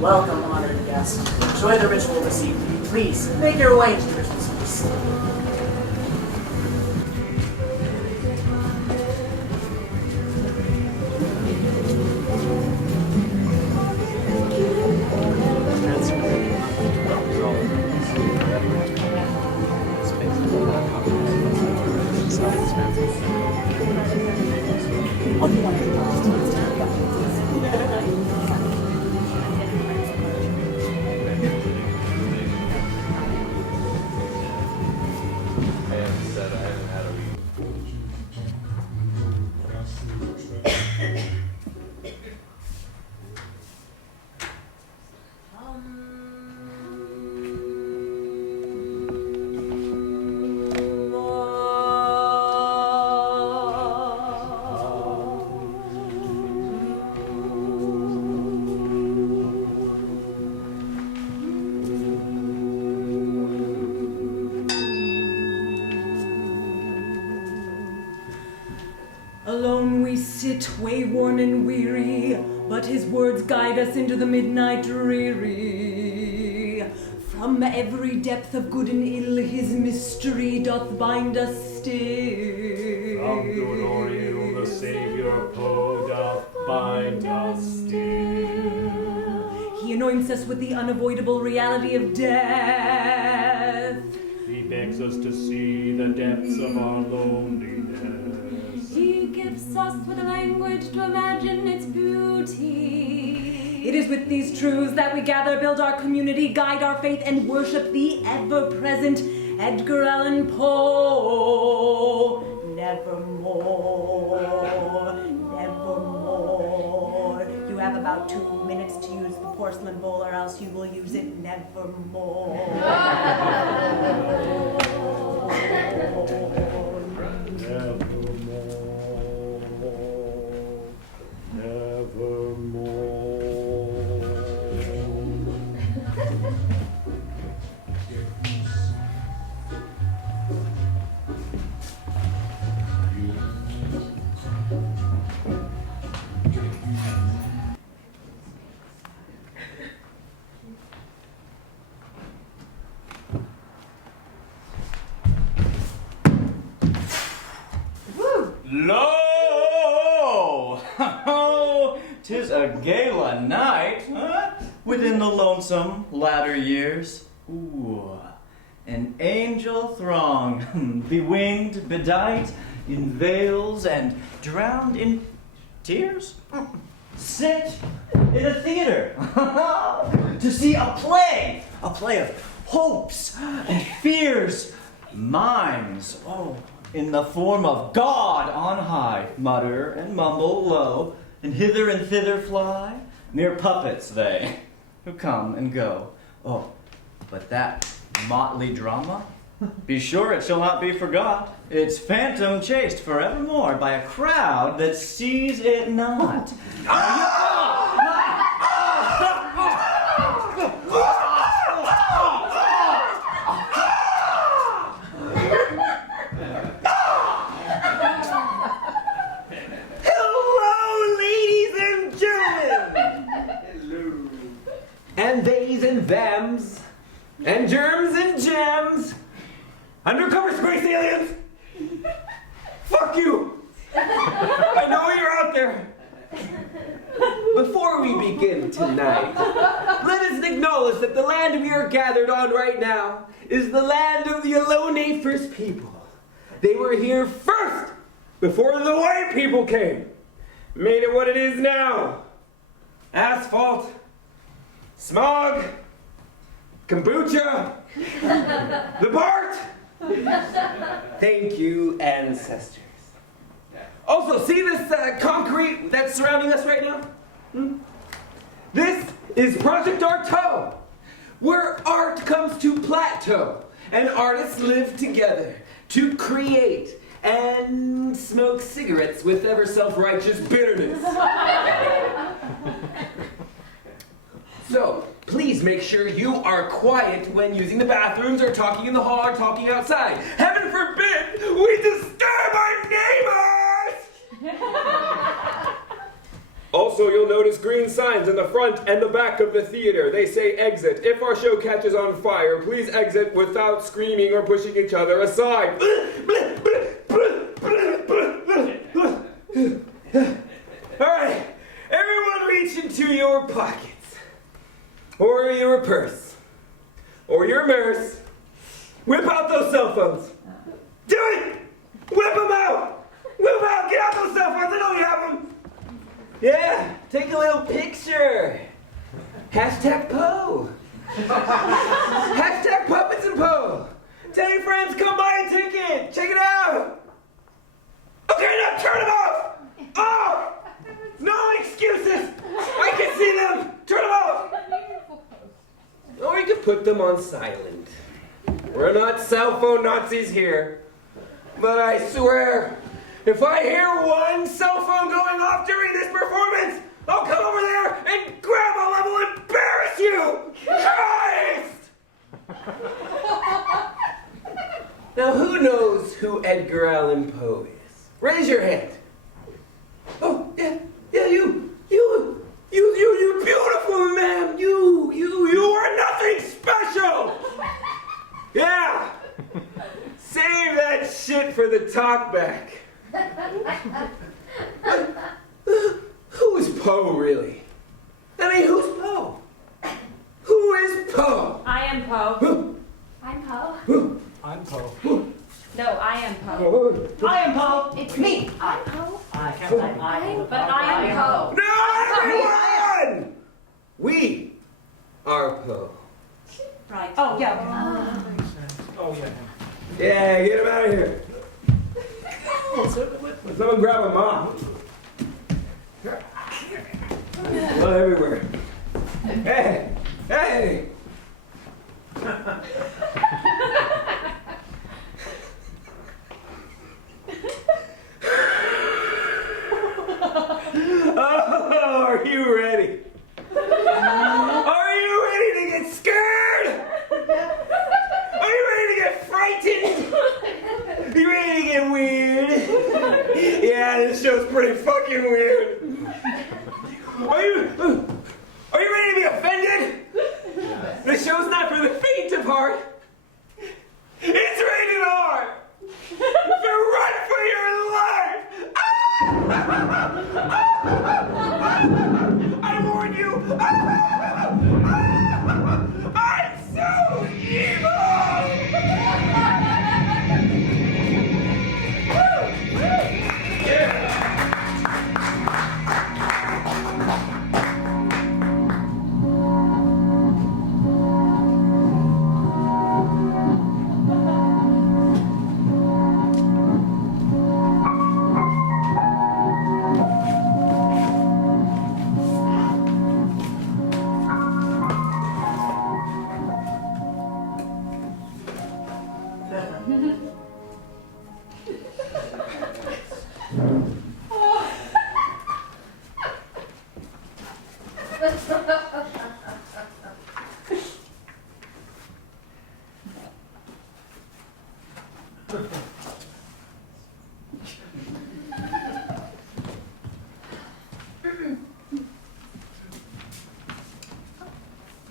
Welcome, honored guests. Enjoy the ritual this evening. Please, make your way into the ritual space. Alone we sit, wayworn and weary, but his words guide us into the midnight dreary. From every depth of good and ill, his mystery doth bind us still. From good or ill, the Savior Poe doth bind us still. He anoints us with the unavoidable reality of death. He begs us to see the depths of our loneliness. He gifts us with a language to imagine its beauty. It is with these truths that we gather, build our community, guide our faith, and worship the ever-present Edgar Allan Poe. Nevermore, nevermore. You have about 2 minutes to use the porcelain bowl, or else you will use it nevermore. Lo! Tis a gala night, huh? Within the lonesome latter years. Ooh, an angel throng, bewinged, bedight, in veils and drowned in tears. Sit in a theater to see a play of hopes and fears, mimes, in the form of God on high, mutter and mumble low, and hither and thither fly, mere puppets they, who come and go. Oh, but that motley drama, be sure it shall not be forgot. It's phantom chased forevermore by a crowd that sees it not. And theys and thems, and germs and gems, undercover space aliens. Fuck you! I know you're out there. Before we begin tonight, let us acknowledge that the land we are gathered on right now is the land of the Ohlone First People. They were here first, before the white people came. Made it what it is now. Asphalt, smog, kombucha, the BART. Thank you, ancestors. Also, see this concrete that's surrounding us right now? This is Project Artaud, where art comes to plateau, and artists live together to create and smoke cigarettes with ever self-righteous bitterness. So, please make sure you are quiet when using the bathrooms or talking in the hall or talking outside. Heaven forbid we disturb our neighbors! Also, you'll notice green signs in the front and the back of the theater. They say exit. If our show catches on fire, please exit without screaming or pushing each other aside. Alright, everyone reach into your pockets, or your purse, or your purse. Whip out those cell phones. Do it! Whip them out! Whip them out! Get out those cell phones! I know you have them! Yeah, take a little picture. Hashtag Poe. Hashtag Puppets and Poe. Tell your friends, come buy a ticket. Check it out. Okay, now turn them off. Oh! No excuses. I can see them. Turn them off. Or you can put them on silent. We're not cell phone Nazis here. But I swear, if I hear one cell phone going off during this performance, I'll come over there and grab a level and embarrass you! Christ! Now who knows who Edgar Allan Poe is? Raise your hand. Oh, yeah, you beautiful ma'am. You are nothing special! Yeah! Save that shit for the talkback. Who is Poe, really? I mean, who's Poe? Who is Poe? I am Poe. I'm Poe. I'm Poe. No, I am Poe. I am Poe. It's me. I'm Poe. I can't say I. But I am Poe. No, everyone! We are Poe. Right. Oh, yeah. Oh, yeah. Yeah, get him out of here. Someone grab a mop. Blood everywhere. Hey! Hey! Oh, are you ready? Are you ready to get scared? Are you ready to get frightened? Are you ready to get weird? Yeah, this show's pretty fucking weird. Are you ready to be offended? The show's not for the faint of heart. It's rated R. So run for your life. I warn you. I'm so evil. Yeah.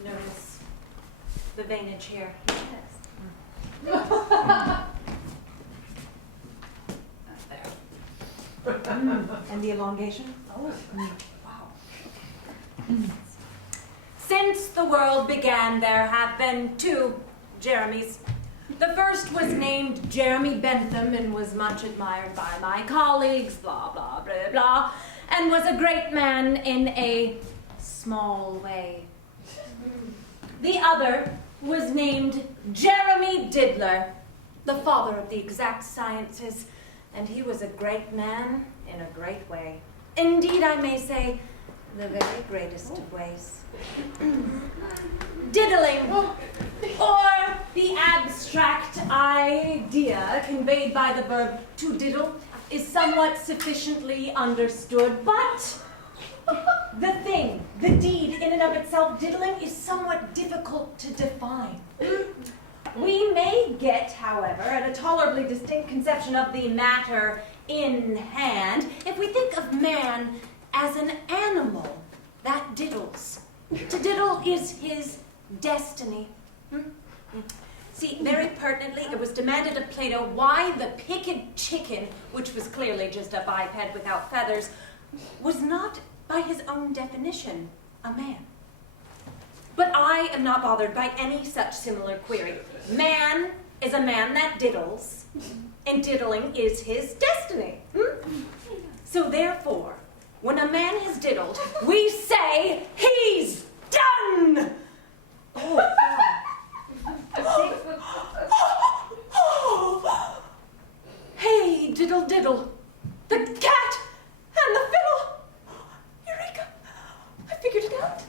Notice the veinage here. And the elongation? Oh, wow. Since the world began, there have been 2 Jeremys. The first was named Jeremy Bentham and was much admired by my colleagues, blah, blah, blah, blah, and was a great man in a small way. The other was named Jeremy Diddler, the father of the exact sciences, and he was a great man in a great way. Indeed, I may say, the very greatest of ways. Diddling, or the abstract idea conveyed by the verb to diddle, is somewhat sufficiently understood, but the thing, the deed in and of itself, diddling, is somewhat difficult to define. We may get, however, at a tolerably distinct conception of the matter in hand if we think of man as an animal that diddles. To diddle is his destiny. See, very pertinently, it was demanded of Plato why the picked chicken, which was clearly just a biped without feathers, was not, by his own definition, a man. But I am not bothered by any such similar query. Man is a man that diddles, and diddling is his destiny. So therefore, when a man has diddled, we say he's done! Hey, diddle diddle, the cat and the fiddle. Eureka! I figured it out.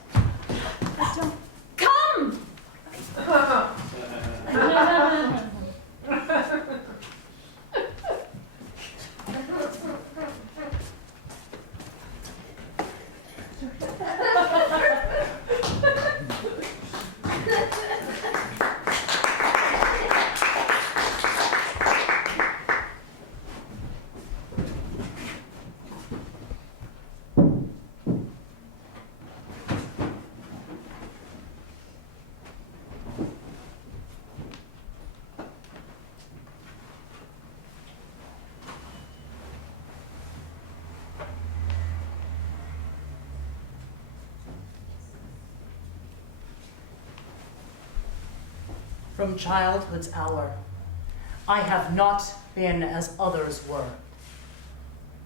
Come! From childhood's hour, I have not been as others were.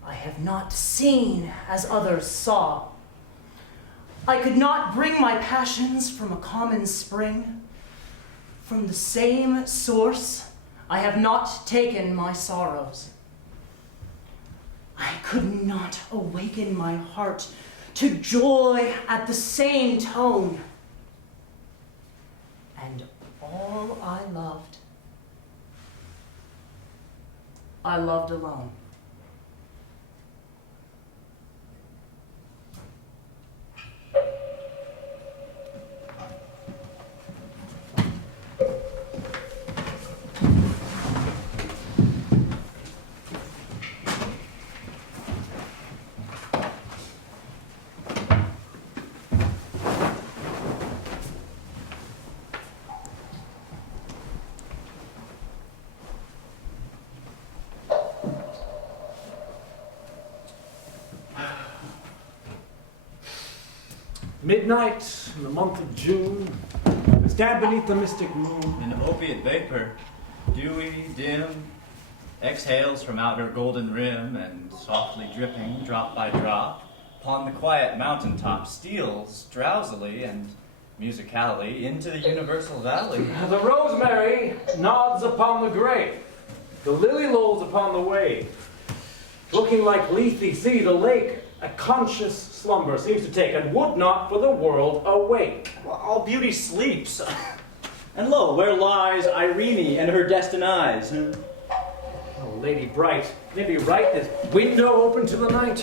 I have not seen as others saw. I could not bring my passions from a common spring. From the same source, I have not taken my sorrows. I could not awaken my heart to joy at the same tone. And all I loved alone. Midnight in the month of June, I stand beneath the mystic moon. An opiate vapor, dewy, dim, exhales from out her golden rim, and softly dripping, drop by drop, upon the quiet mountaintop, steals drowsily and musically into the universal valley. The rosemary nods upon the grave, the lily lolls upon the wave. Looking like Lethe, see the lake, a conscious slumber seems to take, and would not for the world awake. Well, all beauty sleeps. And lo, where lies Irene and her destined eyes? Oh, Lady Bright, maybe right, this window open to the night.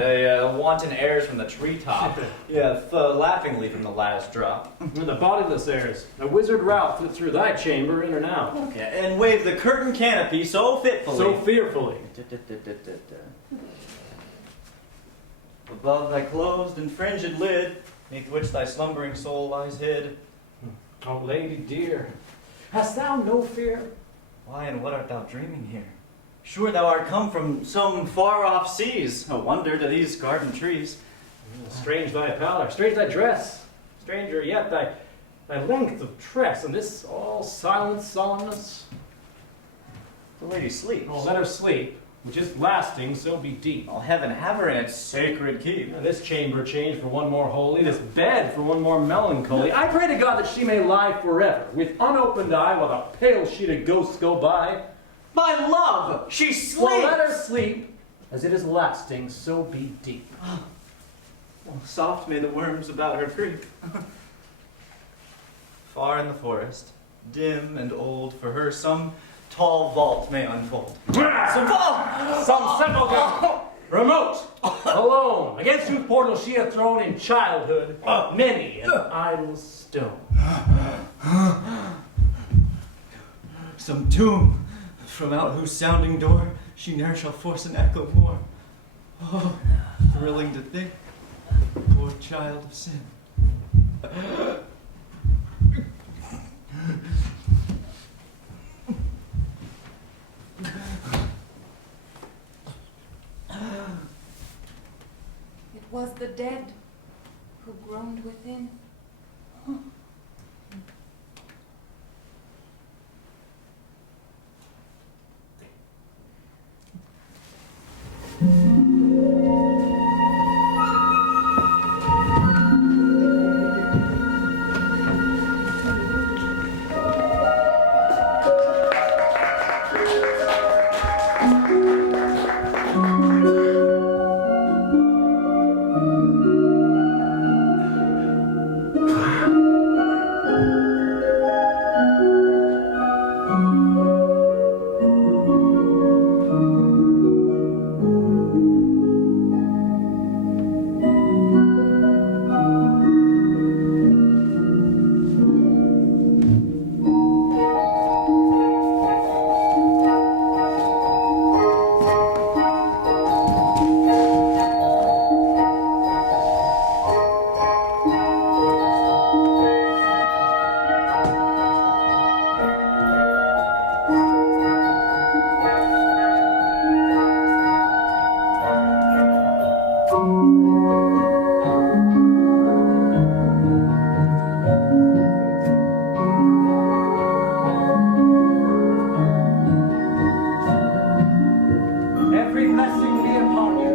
The wanton airs from the treetop. Laughingly from the last drop. And the bodiless airs, a wizard rout flit through thy chamber in and out. Okay, and wave the curtain canopy so fitfully. So fearfully. Above thy closed and fringed lid, neath which thy slumbering soul lies hid. Oh, lady dear, hast thou no fear? Why and what art thou dreaming here? Sure thou art come from some far-off seas, a wonder to these garden trees. Strange thy pallor, strange thy dress, stranger yet thy length of tress, and this all silent solemnness. The lady sleeps. Oh, let her sleep, which is lasting, so be deep. All heaven have her in its sacred keep. And this chamber change for one more holy, this bed for one more melancholy. I pray to God that she may lie forever, with unopened eye, while the pale sheet of ghosts go by. My love, she sleeps! Well, let her sleep, as it is lasting, so be deep. Well, soft may the worms about her creep. Far in the forest, dim and old, for her some tall vault may unfold. Some sepulchre, remote, alone, against whose portal she hath thrown in childhood many an idle stone. Some tomb, from out whose sounding door she ne'er shall force an echo more. Oh, thrilling to think, poor child of sin. It was the dead who groaned within. Every blessing be upon you.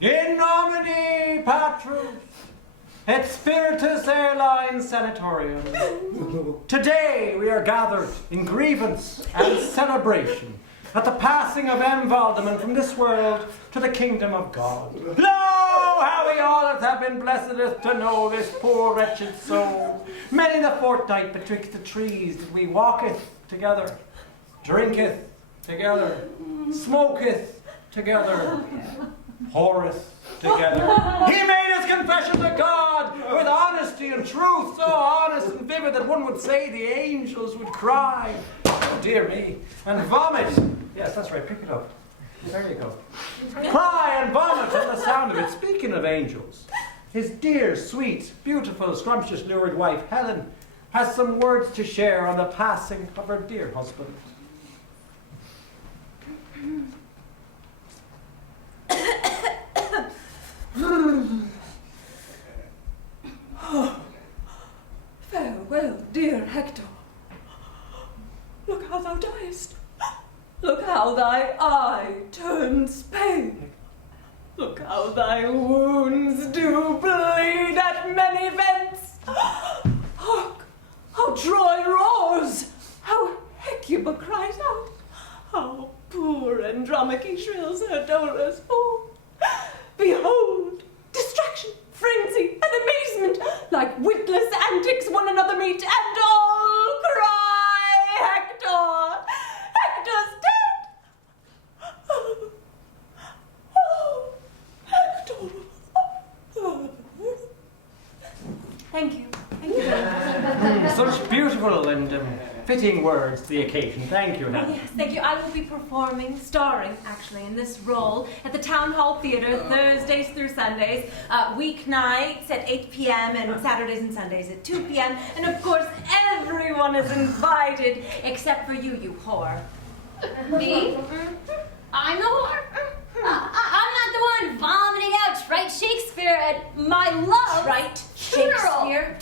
In nomine Patris et Spiritus Airline Sanatorium. Today we are gathered in grievance and celebration at the passing of M. Valdeman from this world to the kingdom of God. Lo, how we all have been blessedest to know this poor wretched soul. Many the fortnight betwixt the trees that we walketh together, drinketh together, smoketh together, whoreth together. He made his confession to God with honesty and truth, so honest and vivid that one would say the angels would cry, oh dear me, and vomit. Yes, that's right, pick it up. There you go. Cry and vomit at the sound of it. Speaking of angels, his dear, sweet, beautiful, scrumptious, lurid wife, Helen, has some words to share on the passing of her dear husband. Farewell, dear Hector. Look how thou diest. Look how thy eye turns pale. Look how thy wounds do bleed at many vents. Hark, how Troy roars, how Hecuba cries out, how poor Andromache shrills her dolorous fall. Behold, distraction, frenzy, and amazement, like witless antics one another meet, and all cry, Hector! Hector's dead! Oh, Hector! Thank you. Thank you very much. Such beautiful and fitting words to the occasion. Thank you, Oh, Hannah. yes, thank you. I will be performing, starring actually, in this role at the Town Hall Theater Thursdays through Sundays, weeknights at 8 p.m. and Saturdays and Sundays at 2 p.m. And of course, everyone is invited except for you, you whore. Me? I'm the whore. I'm not the one vomiting out Trite Shakespeare at my love. Right, funeral. Shakespeare?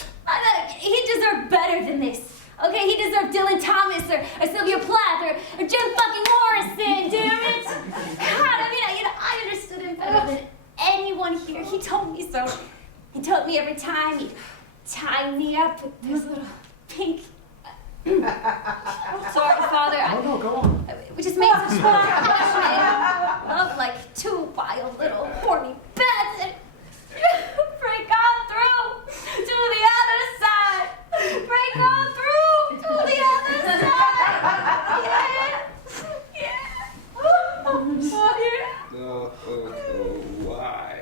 He deserved better than this. Okay, he deserved Dylan Thomas or Sylvia Plath or Jim fucking Morrison, damn it! God, I mean, I understood him better than anyone here. He told me so. He told me every time he'd tie me up with those little pink... Sorry, Father. No, go on. We just made such fun of like two wild little horny beds and break on through to the other side. Break on through to the other side. Yeah. Why?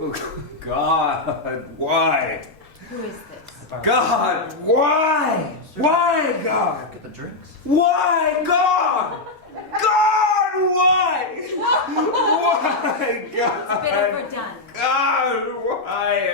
Oh, God, why? Who is this? God, why? Why, God? Get the drinks. Why, God? God, why? Why, It's a bit God? overdone. God, why?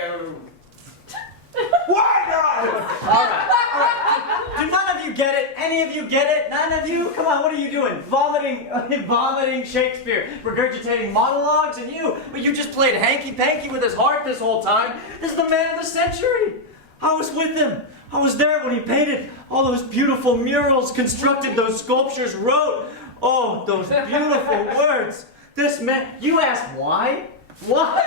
Why, God? All right. Do none of you get it? Any of you get it? None of you? Come on, what are you doing? Vomiting Shakespeare, regurgitating monologues, and you just played hanky-panky with his heart this whole time. This is the man of the century. I was with him. I was there when he painted all those beautiful murals, constructed those sculptures, wrote, oh, those beautiful words. This man, you asked why? Why?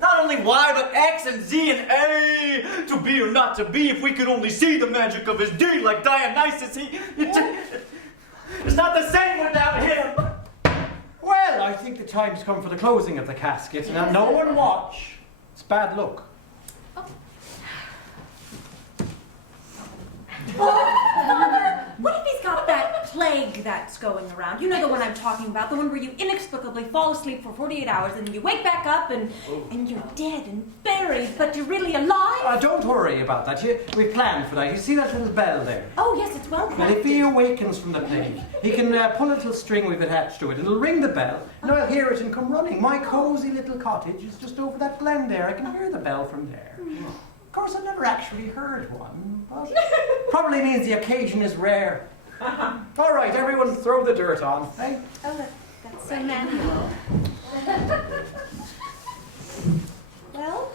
Not only why, but X and Z and A, to be or not to be, if we could only see the magic of his deed like Dionysus, it's not the same without him. Well, I think the time's come for the closing of the casket. Now, no one watch. It's bad luck. Father, what if he's got that plague that's going around? You know the one I'm talking about, the one where you inexplicably fall asleep for 48 hours and then you wake back up and you're dead and buried, but you're really alive? Don't worry about that. We planned for that. You see that little bell there? Oh, yes, it's well Well, if he crafted. awakens from the plague, he can pull a little string we've attached to it. It'll ring the bell, and I'll hear it and come running. My cosy little cottage is just over that glen there. I can hear the bell from there. Of course, I've never actually heard one, but probably means the occasion is rare. All right, everyone, throw the dirt on. Hey? Oh, that's so manual. Well,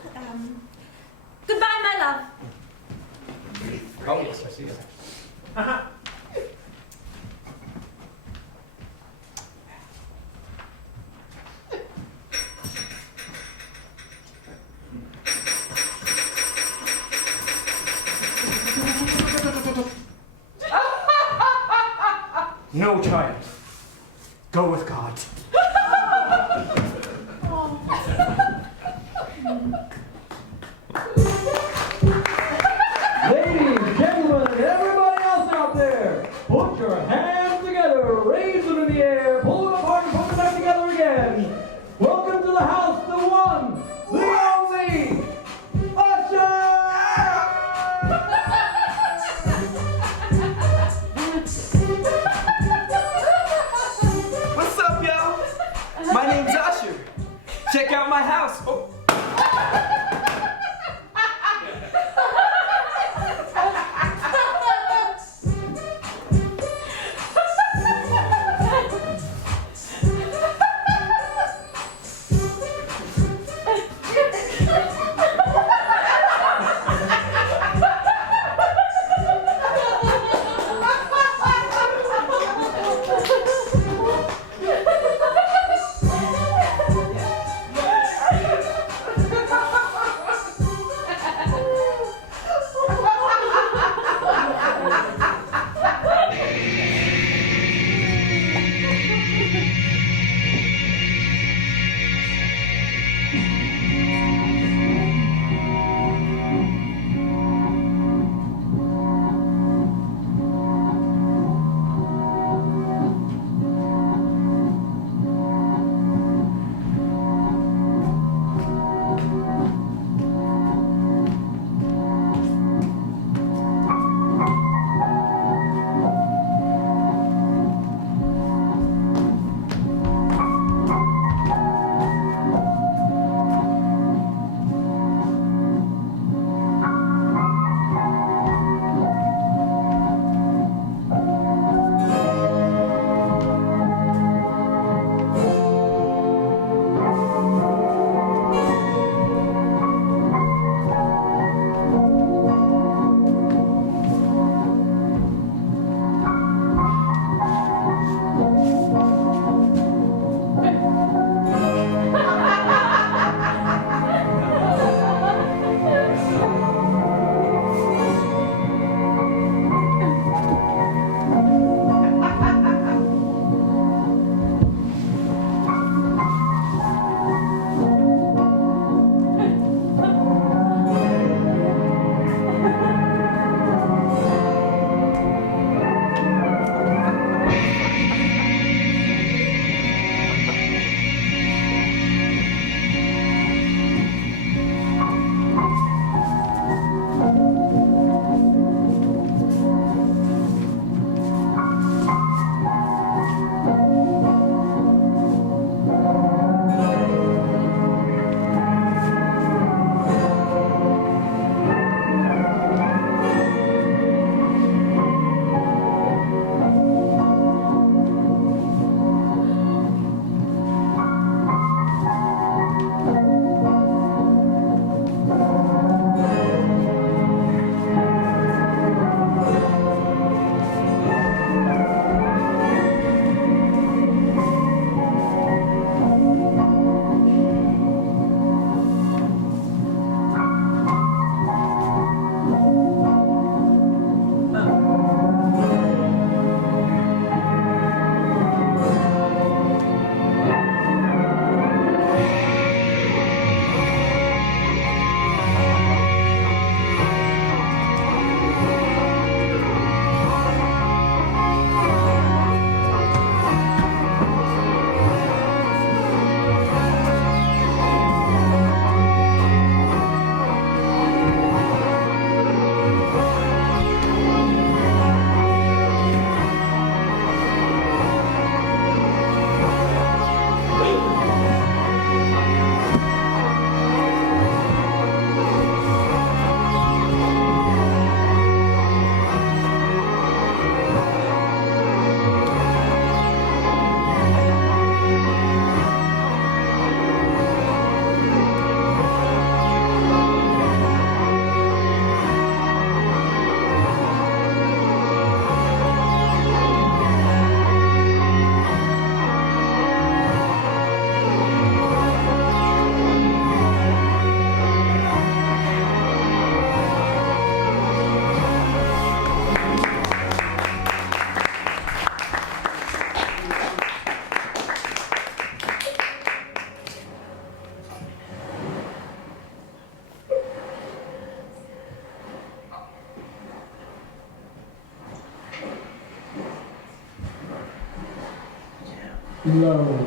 goodbye, my love. Oh, yes, I see it. No, child. Go with God. Ladies, gentlemen, and everybody else out there, put your hands together, raise them in the air, pull them apart and put them back together again. Welcome to the house, the one, the only, Usher! What's up, y'all? My name's Usher. Check out my house. Oh. Lo,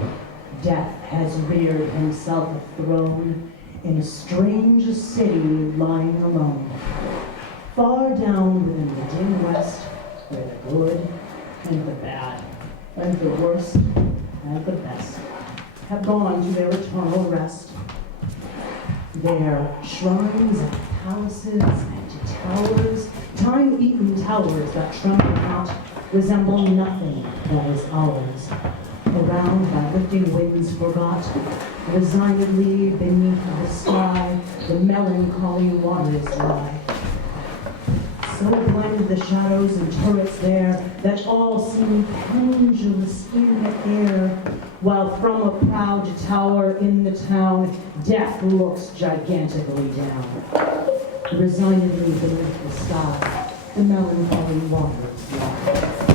death has reared himself a throne in a strange city lying alone. Far down within the dim west, where the good and the bad, and the worst and the best have gone to their eternal rest. Their shrines and palaces and towers, time-eaten towers that tremble not, resemble nothing that is ours. Around by lifting winds forgot, resignedly beneath the sky, the melancholy waters lie. So blend the shadows and turrets there, that all seem pendulous in the air, while from a proud tower in the town, death looks gigantically down. Resignedly beneath the sky, the melancholy waters lie.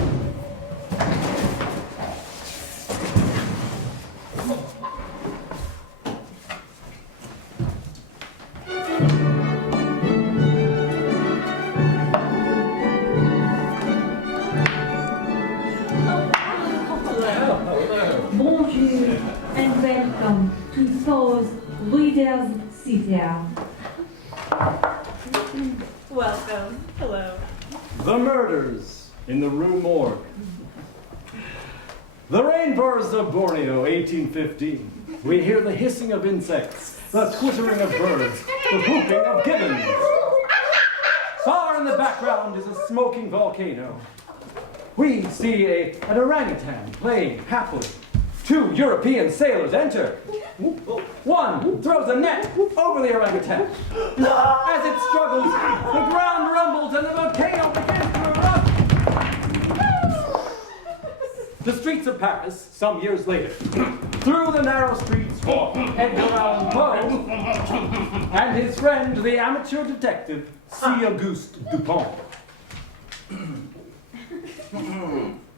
Bonjour and welcome to those readers sit here. Welcome. Hello. The murders in the Rue Morgue. The rainbows of Borneo, 1815. We hear the hissing of insects, the twittering of birds, the whooping of gibbons. Far in the background is a smoking volcano. We see an orangutan playing happily. 2 European sailors enter. One throws a net over the orangutan. As it struggles, the ground rumbles and the volcano begins to erupt. The streets of Paris, some years later. Through the narrow streets walk Edgar Allan Poe and his friend, the amateur detective, C. Auguste Dupont.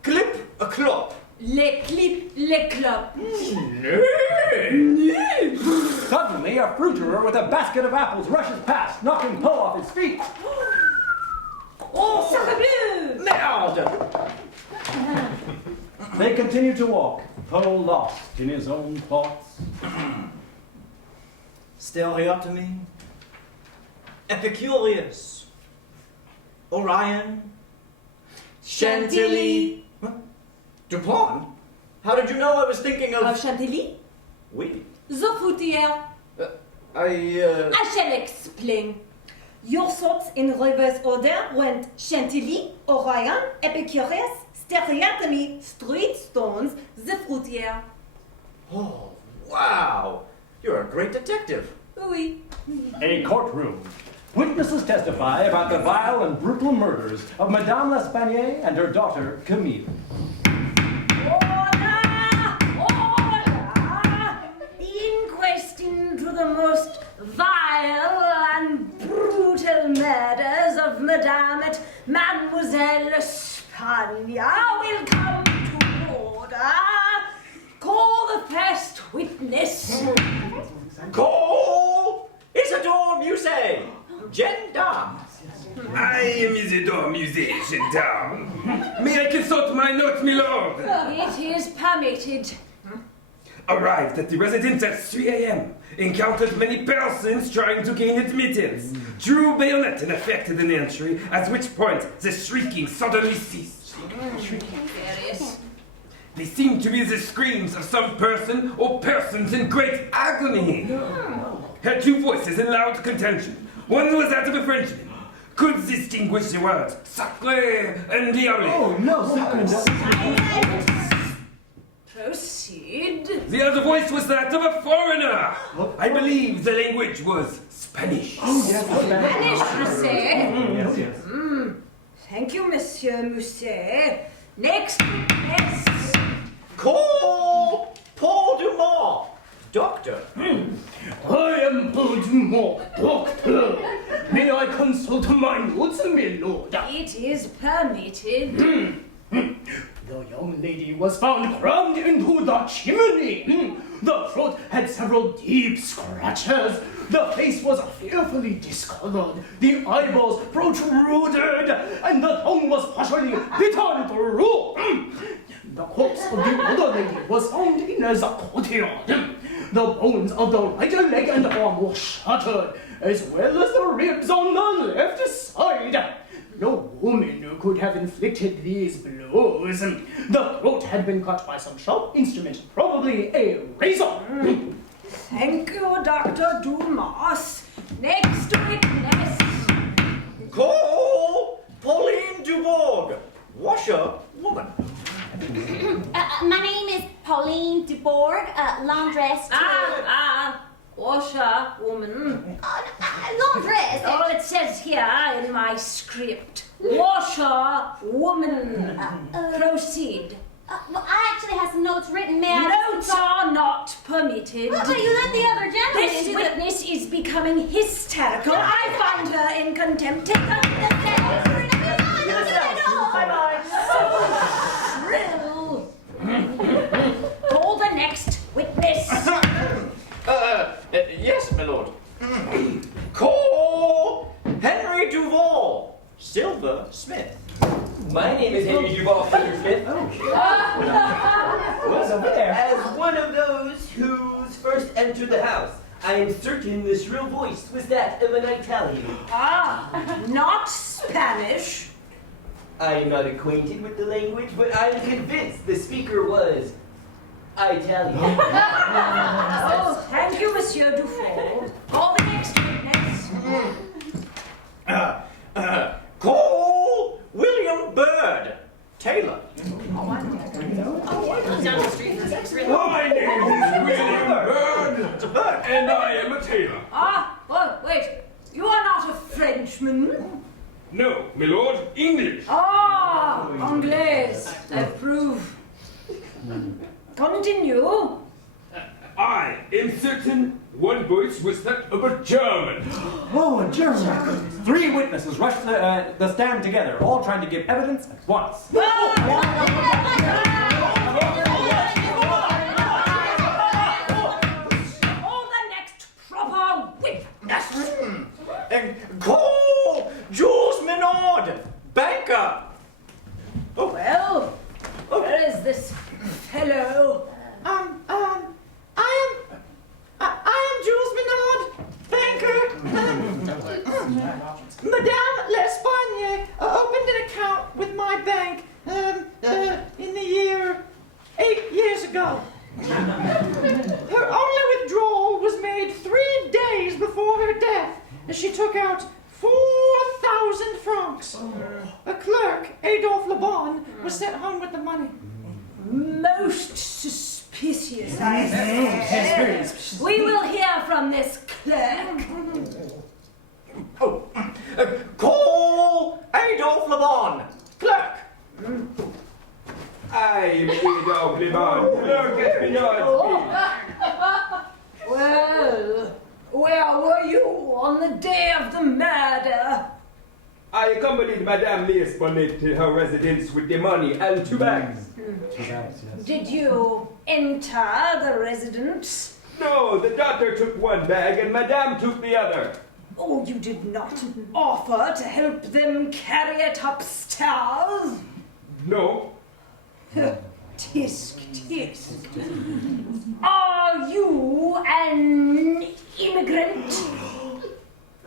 Clip a clop. Les clips, les clopes. Suddenly, a fruiterer with a basket of apples rushes past, knocking Poe off his feet. Oh, sacre bleu! Merde! They continue to walk, Poe lost in his own thoughts. Stereotomy, Epicurus, Orion, Chantilly. Huh? Dupont? How did you know I was thinking of... Of Chantilly? Oui. The fruitière. I shall explain. Your thoughts in reverse order went Chantilly, Orion, Epicurus, Stereotomy, Street Stones, the fruitière. Oh, wow. You're a great detective. Oui. A courtroom. Witnesses testify about the vile and brutal murders of Madame L'Espanaye and her daughter, Camille. Order! Order! The inquest into the most vile and brutal murders of Madame and Mademoiselle Espana will come to order. Call the first witness. Call Isidore Musset, gendarme. I am Isidore Musée, gendarme. May I consult my notes, my lord? It is permitted. Arrived at the residence at 3 a.m. Encountered many persons trying to gain admittance. Drew bayonet and effected an entry, at which point the shrieking suddenly ceased. Various. They seemed to be the screams of some person or persons in great agony. Heard 2 voices in loud contention. One was that of a Frenchman. Could distinguish the words sacré and diable. Oh, no, Proceed. The other voice was that of a foreigner. I believe the language was Spanish. Spanish, you say? Yes, yes. Thank you, Monsieur Musset. Next witness. Call Paul Dumont, doctor. I am Paul Dumont, doctor. May I consult my notes, my lord? It is permitted. The young lady was found crammed into the chimney. The throat had several deep scratches. The face was fearfully discolored. The eyeballs protruded, and the tongue was partially bitten through. The corpse of the other lady was found in the courtyard. The bones of the right leg and arm were shattered, as well as the ribs on the left side. No woman could have inflicted these blows. The throat had been cut by some sharp instrument, probably a razor. Thank you, Dr. Dumas. Next witness. Call Pauline Dubourg, washerwoman. My name is Pauline Dubourg, laundress. Washerwoman. Laundress. Oh, it says here in my script. Washerwoman. Proceed. Well, I actually have some notes written, may I? Notes are not permitted. Well, but you let the other gentleman This do the... witness is becoming hysterical. I find her in contempt. Take her to the shrill. Call the next witness. Yes, my lord. Call Henry Duval, silversmith. My name is Henry Duval Silversmith. What's over there? As one of those who's first entered the house, I am certain the shrill voice was that of an Italian. Not Spanish. I am not acquainted with the language, but I am convinced the speaker was Italian. Oh, thank you, Monsieur Dufault. Call the next witness. Call William Bird, tailor. My name is William Bird, It's a bird. and I am a tailor. Oh, wait. You are not a Frenchman. No, my lord, English. Anglais. I approve. Continue. I am certain one voice was that of a German. Oh, a German. 3 witnesses rushed the stand together, all trying to give evidence at once. Call the next proper witness. And call Jules Menard, banker. Well, where is this fellow? I am Jules Menard, banker. Madame L'Espagne opened an account with my bank in the year 8 years ago. Her only withdrawal was made 3 days before her death, as she took out 4,000 francs. A clerk, Adolphe Lebon, was sent home with the money. Most suspicious, I say. We will hear from this clerk. Call Adolphe Lebon, clerk. I am Adolphe Lebon, clerk at Menard's. Well, where were you on the day of the murder? I accompanied Madame L'Espagne to her residence with the money and 2 bags. Did you enter the residence? No, the doctor took 1 bag and Madame took the other. Oh, you did not offer to help them carry it upstairs? No. Tisk, tisk. Are you an immigrant?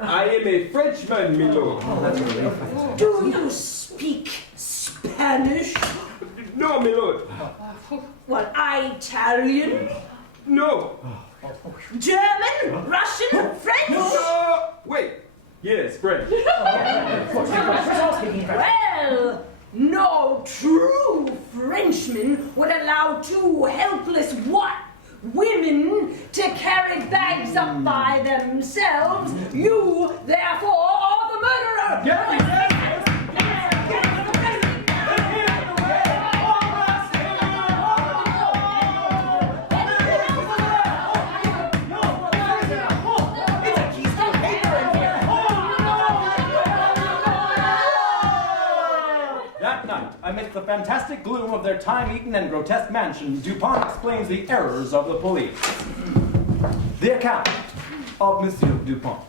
I am a Frenchman, my lord. Do you speak Spanish? No, my lord. Well, Italian? No. German? Russian? French? No. Wait. Yes, French. Well, no true Frenchman would allow 2 helpless women to carry bags up by themselves. You, therefore, are the murderer. That night, amidst the fantastic gloom of their time-eaten and grotesque mansion, Dupont explains the errors of the police. The account of Monsieur Dupont.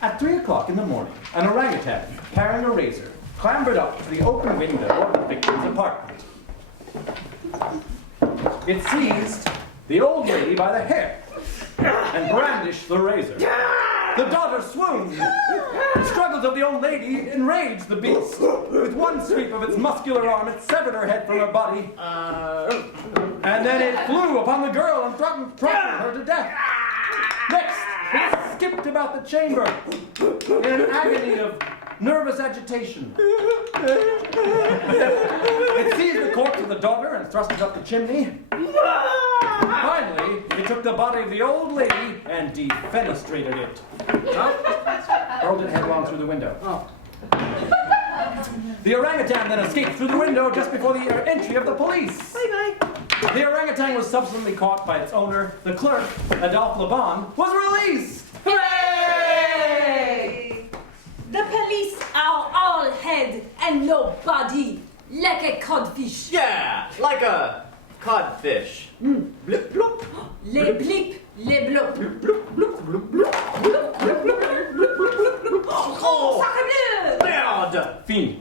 At 3 o'clock in the morning, an orangutan, carrying a razor, clambered up to the open window of the victim's apartment. It seized the old lady by the hair and brandished the razor. The daughter swooned. The struggles of the old lady enraged the beast. With one sweep of its muscular arm, it severed her head from her body. And then it flew upon the girl and throttled her to death. Next, it skipped about the chamber in an agony of nervous agitation. It seized the corpse of the daughter and thrust it up the chimney. Finally, it took the body of the old lady and defenestrated it. Hurled it headlong through the window. The orangutan then escaped through the window just before the entry of the police. The orangutan was subsequently caught by its owner. The clerk, Adolphe Laban, was released. Hooray! The police are all head and no body, like a codfish. Yeah, like a codfish. Blip, blop. Les blip, les blop. Oh, Sacre bleu! merde! Fini.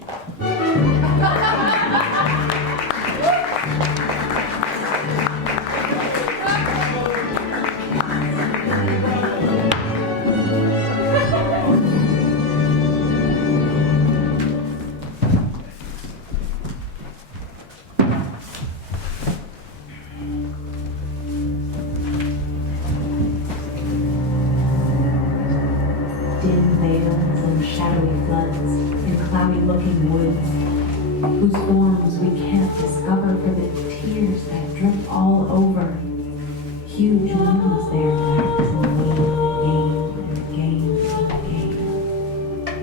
Dim vales and shadowy floods and cloudy-looking woods, whose forms we can't discover for the tears that drip all over. Huge moons there wax and wane again and again and again.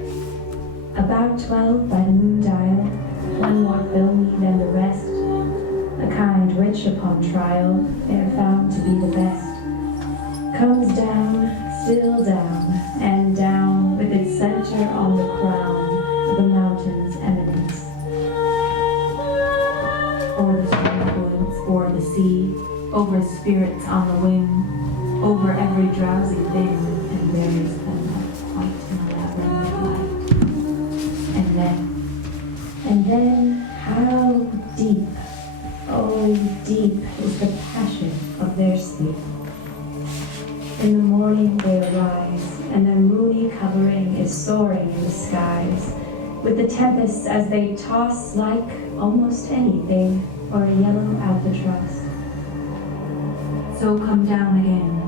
About 12 by the moon dial, one more filmy than the rest, a kind which upon trial they are found to be the best, comes down, still down, and down with its center on the crown of a mountain's eminence. O'er the swamp woods, o'er the sea, over spirits on the wing, over every drowsy thing, and buries them quite in a labyrinth of light. And then, how deep, oh deep is the passion of their sleep. In the morning they arise, and their moony covering is soaring in the skies, with the tempests as they toss like almost anything, or a yellow albatross. So come down again,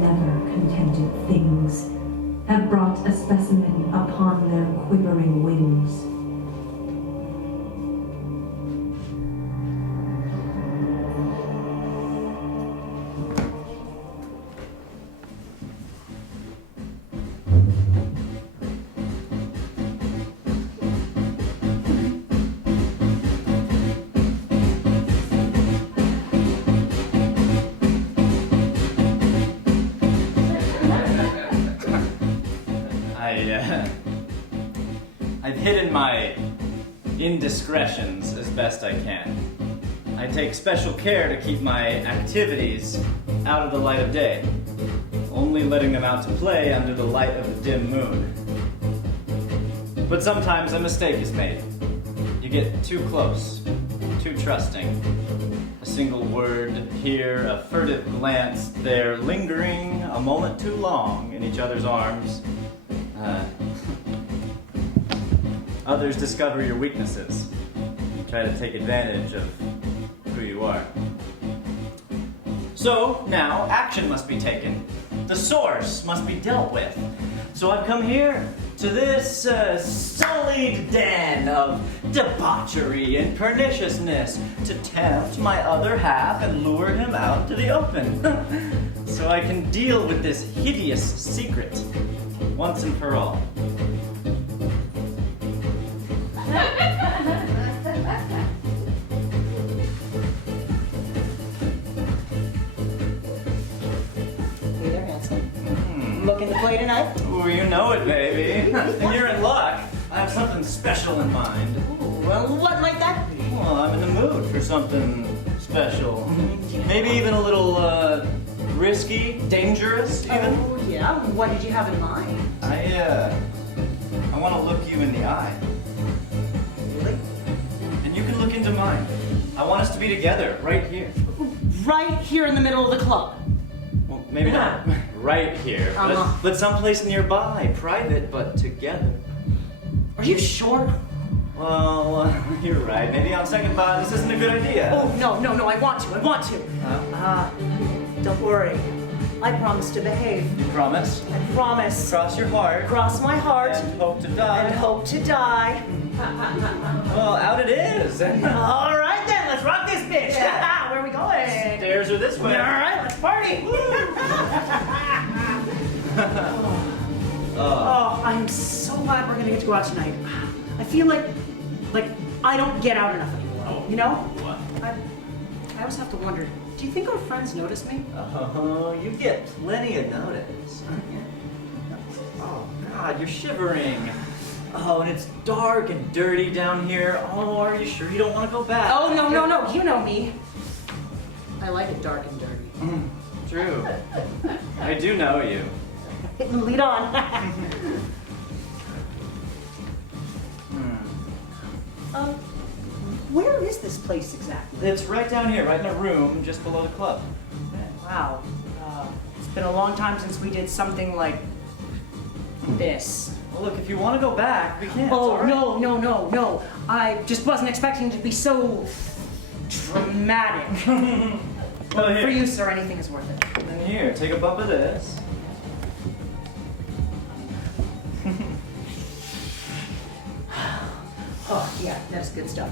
never contented things, have brought a specimen upon their quivering wings. I've hidden my indiscretions as best I can. I take special care to keep my activities out of the light of day, only letting them out to play under the light of the dim moon. But sometimes a mistake is made. You get too close, too trusting. A single word here, a furtive glance there, lingering a moment too long in each other's arms. Others discover your weaknesses and try to take advantage of who you are. So now action must be taken. The source must be dealt with. So I've come here to this sullied den of debauchery and perniciousness to tempt my other half and lure him out to the open. So I can deal with this hideous secret once and for all. Hey there, handsome. Looking to play tonight? Oh, you know it, baby. And you're in luck. I have something special in mind. Well, what might that be? Well, I'm in the mood for something special. Maybe even a little, risky, dangerous, even. Oh, yeah? What did you have in mind? I want to look you in the eye. Really? And you can look into mine. I want us to be together, right here. Right here in the middle of the club. Well, maybe not right here, but someplace nearby, private, but together. Are you sure? Well, you're right. Maybe on second thought, this isn't a good idea. Oh, no, I want to. Don't worry. I promise to behave. You promise? I promise. Cross your heart. Cross my heart. And hope to die. And hope to die. Well, out it is. All right then, let's rock this bitch. Yeah. Where are we going? Stairs are this way. All right, let's party. Oh, I am so glad we're gonna get to go out tonight. I feel like I don't get out enough anymore. You know? What? I always have to wonder, do you think our friends notice me? Oh, you get plenty of notice. Oh, God, you're shivering. Oh, and it's dark and dirty down here. Oh, are you sure you don't want to go back? Oh, no, you know me. I like it dark and dirty. True. I do know you. Lead on. Where is this place exactly? It's right down here, right in a room just below the club. Wow. It's been a long time since we did something like this. Well, look, if you want to go back, we can. Oh, all right. no. I just wasn't expecting it to be so dramatic. Well, here. For you, sir, anything is worth it. And then here, take a bump of this. Oh, yeah, that's good stuff.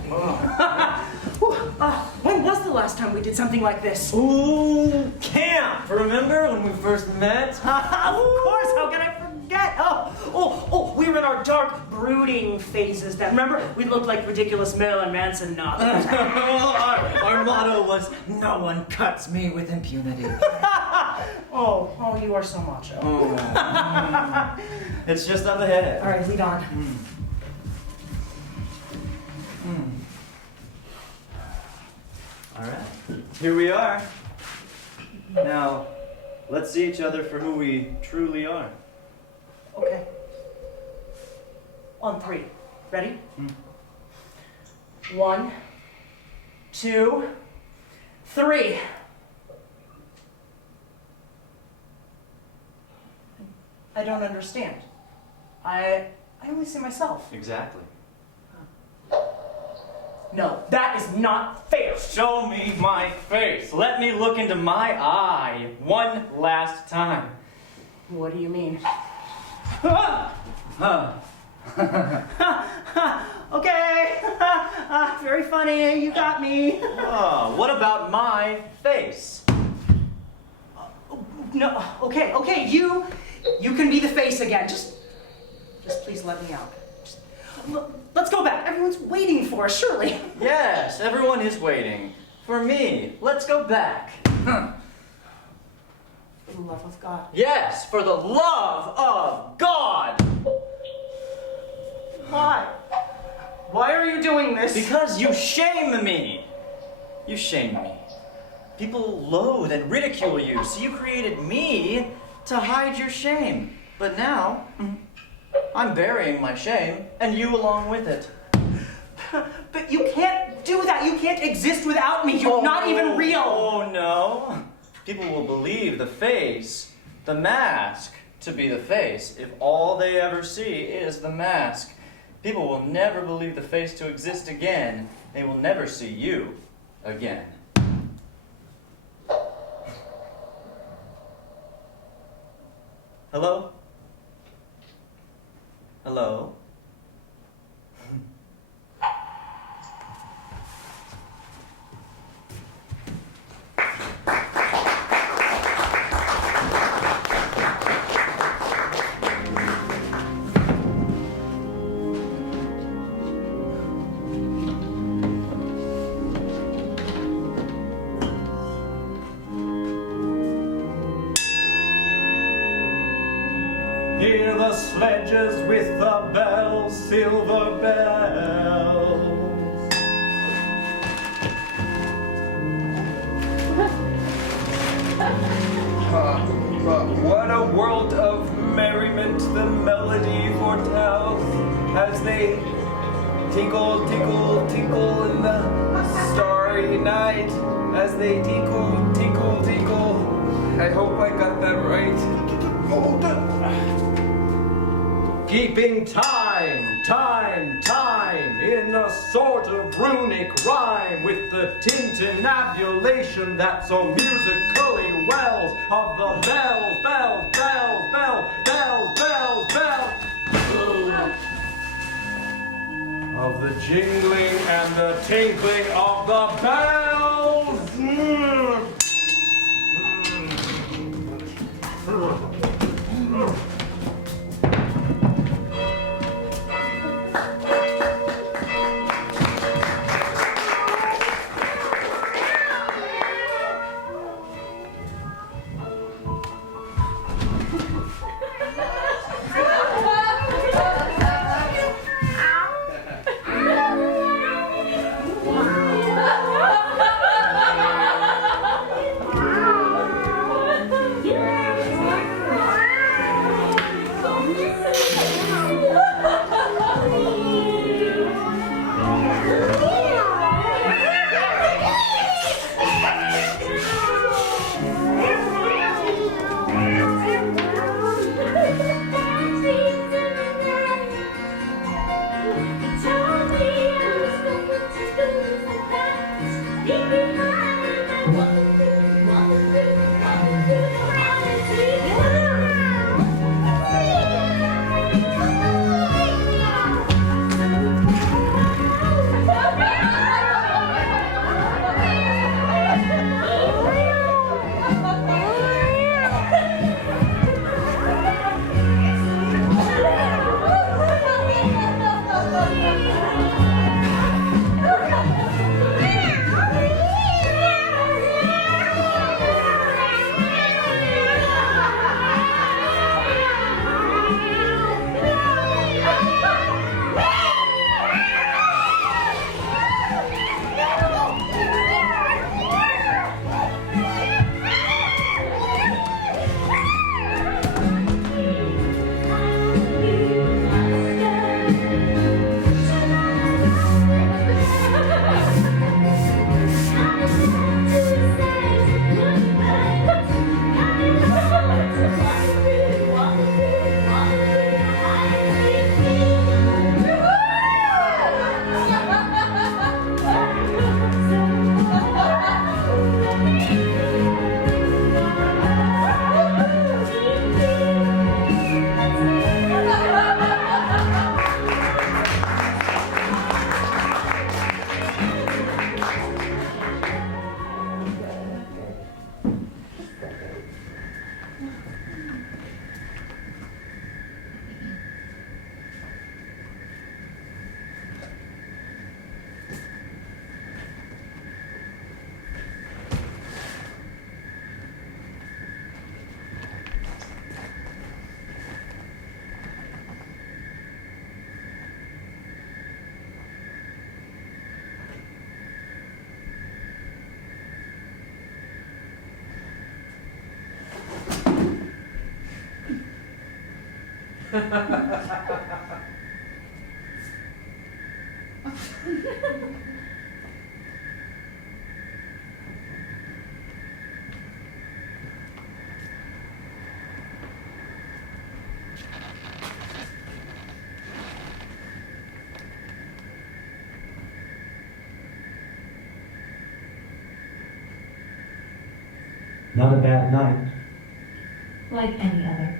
When was the last time we did something like this? Ooh, camp! Remember when we first met? Of course, how can I forget? Oh, we were in our dark, brooding phases then. Remember? We looked like ridiculous Marilyn Manson novels. our motto was, no one cuts me with impunity. Oh, you are so macho. Oh. It's just up ahead. All right, lead on. All right, here we are. Now, let's see each other for who we truly are. Okay. On 3. Ready? 1, 2, 3. I don't understand. I only see myself. Exactly. No, that is not fair. Show me my face. Let me look into my eye one last time. What do you mean? Okay. Very funny. You got me. Oh, what about my face? No. Okay. You can be the face again. Just please let me out. Let's go back. Everyone's waiting for us, surely. Yes, everyone is waiting. For me. Let's go back. For the love of God. Yes, for the love of God. Why? Why are you doing this? Because you shame me. You shame me. People loathe and ridicule you, so you created me to hide your shame. But now, I'm burying my shame, and you along with it. But you can't do that. You can't exist without me. You're not even real. Oh, no. People will believe the face, the mask, to be the face if all they ever see is the mask. People will never believe the face to exist again. They will never see you again. Hello? Hello? Hear the sledges with the bells, silver bells. What a world of merriment the melody foretells as they tinkle, tinkle, tinkle in the stars. starry night as they tinkle, tinkle, tinkle. I hope I got that right. Keeping time, time, time, in a sort of runic rhyme with the tintinnabulation that so musically wells of the bells, bells, bells, bells, bells, bells, bells. Of the jingling and the tinkling of the bells. Not a bad night. Like any other.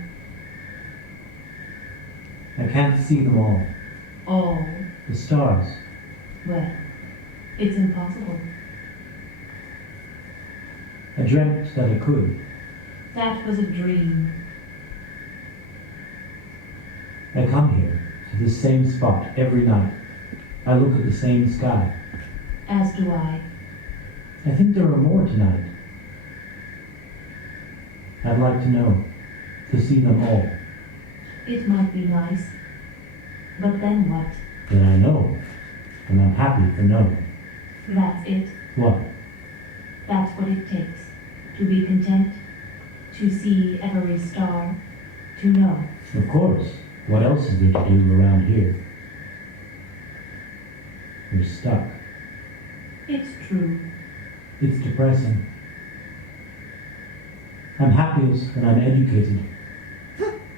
I can't see them all. All. The stars. Well, it's impossible. I dreamt that I could. That was a dream. I come here to this same spot every night. I look at the same sky. As do I. I think there are more tonight. I'd like to know, to see them all. It might be nice. But then what? Then I know, and I'm happy for knowing. That's it. What? That's what it takes. To be content, to see every star, to know. Of course. What else is there to do around here? We're stuck. It's true. It's depressing. I'm happiest when I'm educated.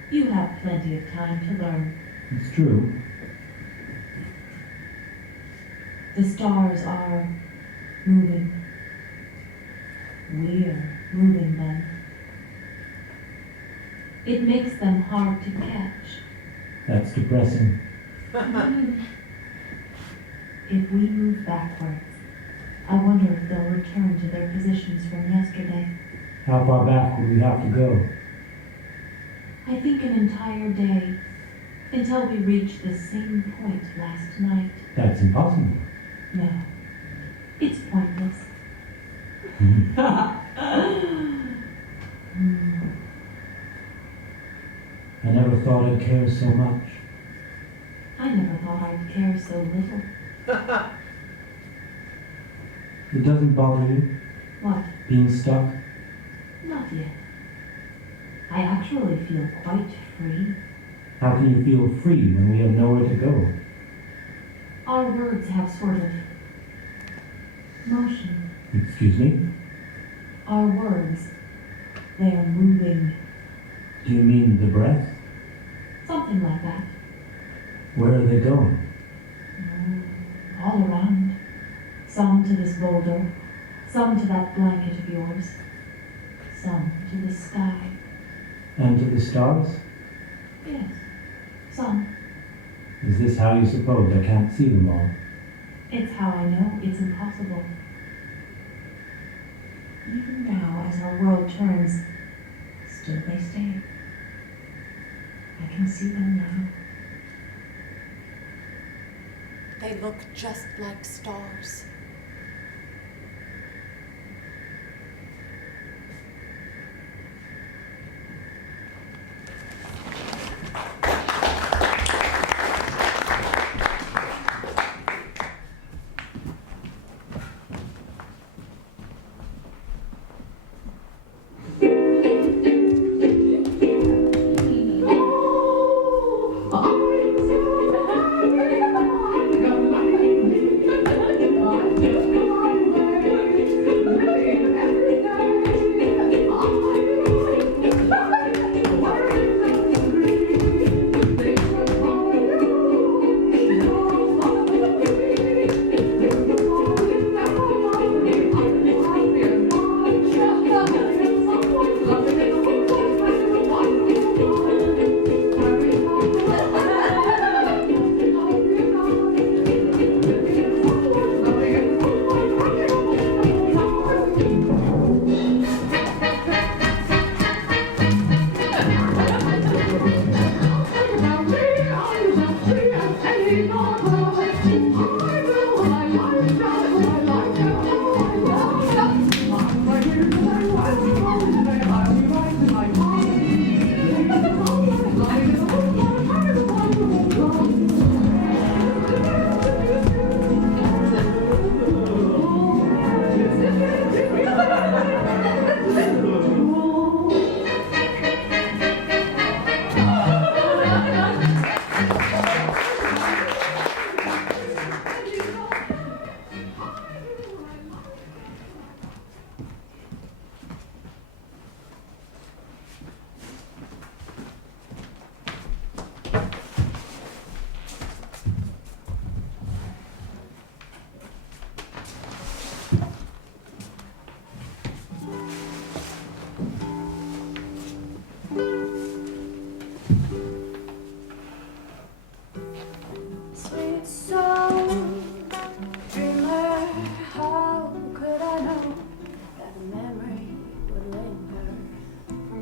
You have plenty of time to learn. It's true. The stars are moving. We're moving them. It makes them hard to catch. That's depressing. If we move backwards, I wonder if they'll return to their positions from yesterday. How far back would we have to go? I think an entire day, until we reach the same point last night. That's impossible. No, it's pointless. I never thought I'd care so much. I never thought I'd care so little. It doesn't bother you, What? being stuck? Not yet. I actually feel quite free. How can you feel free when we have nowhere to go? Our words have sort of motion. Excuse me? Our words, they are moving. Do you mean the breath? Something like that. Where are they going? All around. Some to this boulder, some to that blanket of yours, some to the sky. And to the stars? Yes, some. Is this how you suppose I can't see them all? It's how I know it's impossible. Even now, as our world turns, still they stay. I can see them now. They look just like stars.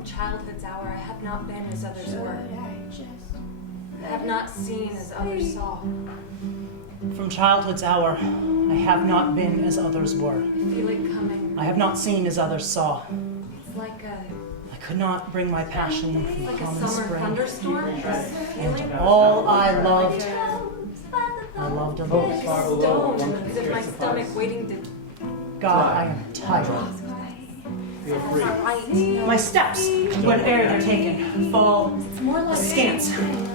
childhood's hour, I have not been as others were. I have not seen as others saw. From childhood's hour, I have not been as others were. I feel it coming. I have not seen as others saw. It's like I could not bring my passion from like a common summer spring. thunderstorm. This feeling. All I loved a boat. Stone, as if my stomach waiting to. God, I am tired. Feel free. My steps, whene'er they're taken, fall askance,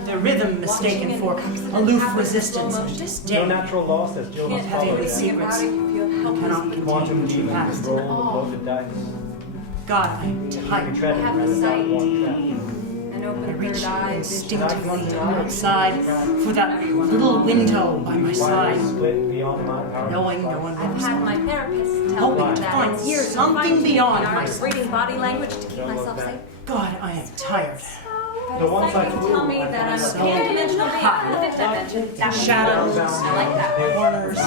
their rhythm mistaken for aloof resistance and No disdain. natural law, says Jill must follow Heavy with that. secrets, cannot Quantum contain demon, past. roll the loaded dice. God, I am You're tired. treading have right the without sight. one step. An I open reach third eye, instinctively outside for that little window by my Wires side, split beyond my power. knowing no one I've knows. had my therapist tell Hoping me to that find it's years of something fine-tuning beyond the art of myself. reading body language to keep myself safe. God, I am tired. The one side Psychic flew, tell me I that I'm a found out. pan-dimensional being Hot. from the fifth dimension. That Shadows, I like that. corners,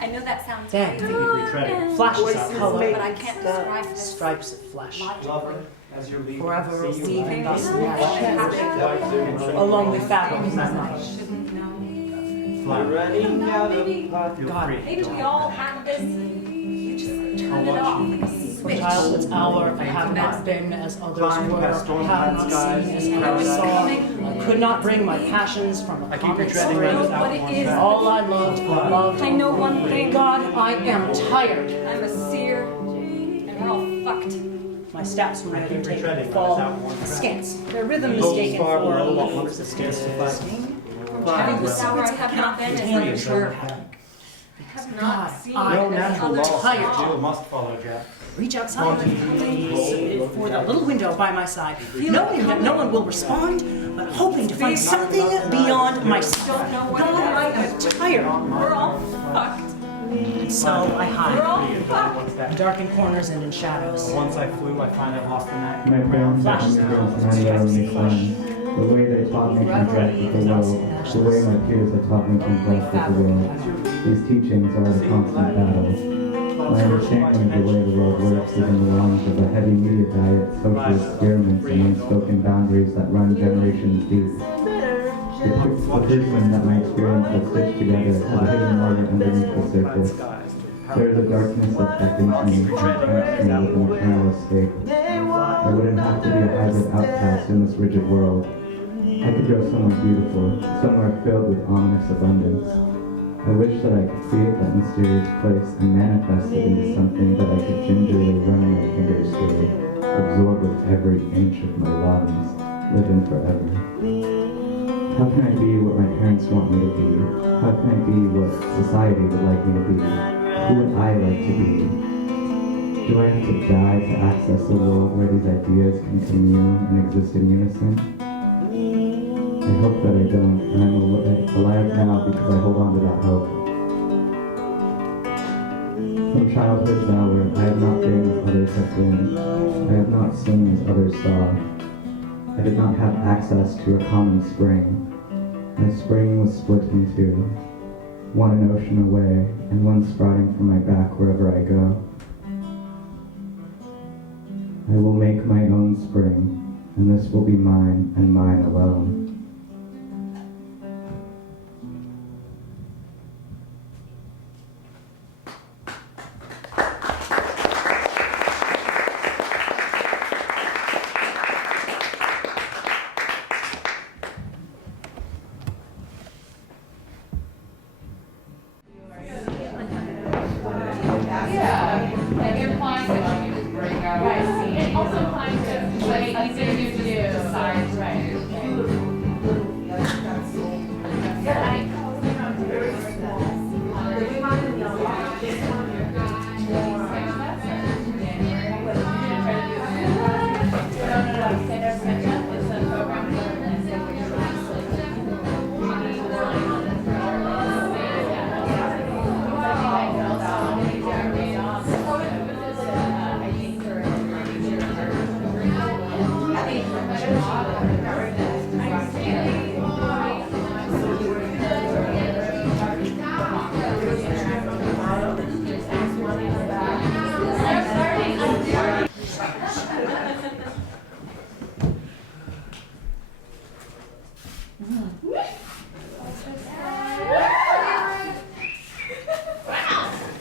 I know that sounds Then, crazy, flashes of color, but I can't describe this. stripes of flesh. Lover, as you're leaving, Forever see you weaving back. thus White zoom, a lonely fathom in my mind. Fly. Running out of path, feel God. free. Maybe we all have this. You just turn it off like a From switch. childhood's hour, I have not been as others Climb were. past I storm have clad not skies, seen as and others paradise. saw. I could not bring my passions from a I keep common retreading spring. right without What it one is. step. All I loved, loved. I know one thing. God, I am tired. I'm a seer, and we're all fucked. My steps, when I they're keep taken, retreading fall without one step. askance. Their rhythm Goes mistaken far for below what aloof once the resistance. scarce Disdain. From Fly childhood well. hour, I have not been as Continue others so were. happy. Have God, not seen I No as natural others law, tired. says saw. Jill must follow Jack. Reach outside for the little window by my side, knowing that no one will respond, but hoping to find something beyond myself. Don't know what God, I am tired. We're all fucked. And so I We're hide all One fucked. step. in darkened corners and in shadows. Once I flew, I find I've lost the knack. My parents have Flashes influenced of many color, of me flesh. The way they taught me to interact with the world, the way my peers have taught me to interact with the world. These teachings are a constant battle. My understanding of the way the world works is in the lines of a heavy media diet, social experiments, and unspoken boundaries that run generations deep. The prism that my experience has stitched together has a hidden murder underneath the surface. There is a darkness that beckons me and tempts me with an eternal escape. I wouldn't have to be a hybrid outcast in this rigid world. I could go somewhere beautiful, somewhere filled with ominous abundance. I wish that I could create that mysterious place and manifest it into something that I could gingerly run my fingers through, absorb with every inch of my lungs, live in forever. How can I be what my parents want me to be? How can I be what society would like me to be? Who would I like to be? Do I have to die to access a world where these ideas can commune and exist in unison? I hope that I don't, and I'm alive now because I hold on to that hope. From childhood's hour, I have not been as others have been. I have not seen as others saw. I did not have access to a common spring. My spring was split in two, one an ocean away, and one sprouting from my back wherever I go. I will make my own spring, and this will be mine and mine alone.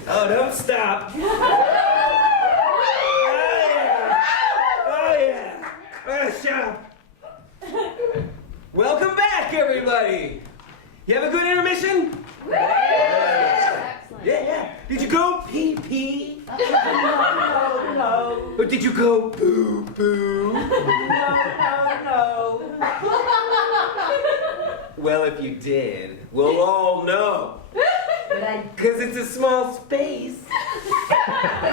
Oh, don't stop. Oh, yeah. Oh, yeah. Shut up. Welcome back, everybody. You have a good intermission? Yeah. Did you go pee-pee? No. Did you go boo boo? No. Well, if you did, we'll all know. Because it's a small space.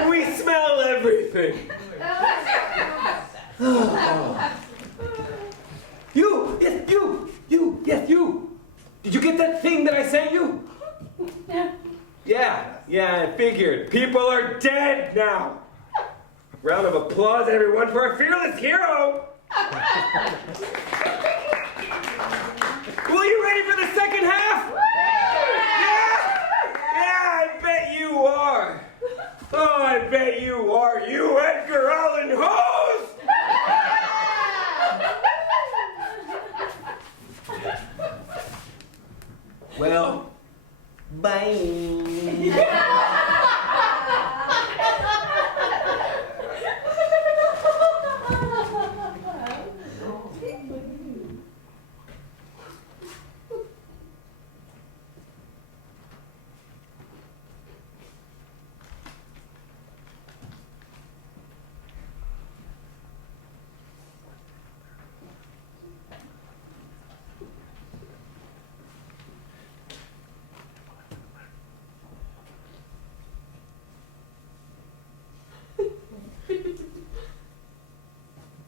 We smell everything. You! Yes, you! Yes, you! Did you get that thing that I sent you? Yeah, I figured. People are dead now. Round of applause, everyone, for our fearless hero! Well, you ready for the second half? Yeah, I bet you are. Oh, I bet you are, you Edgar Allan Hose! Well, bye.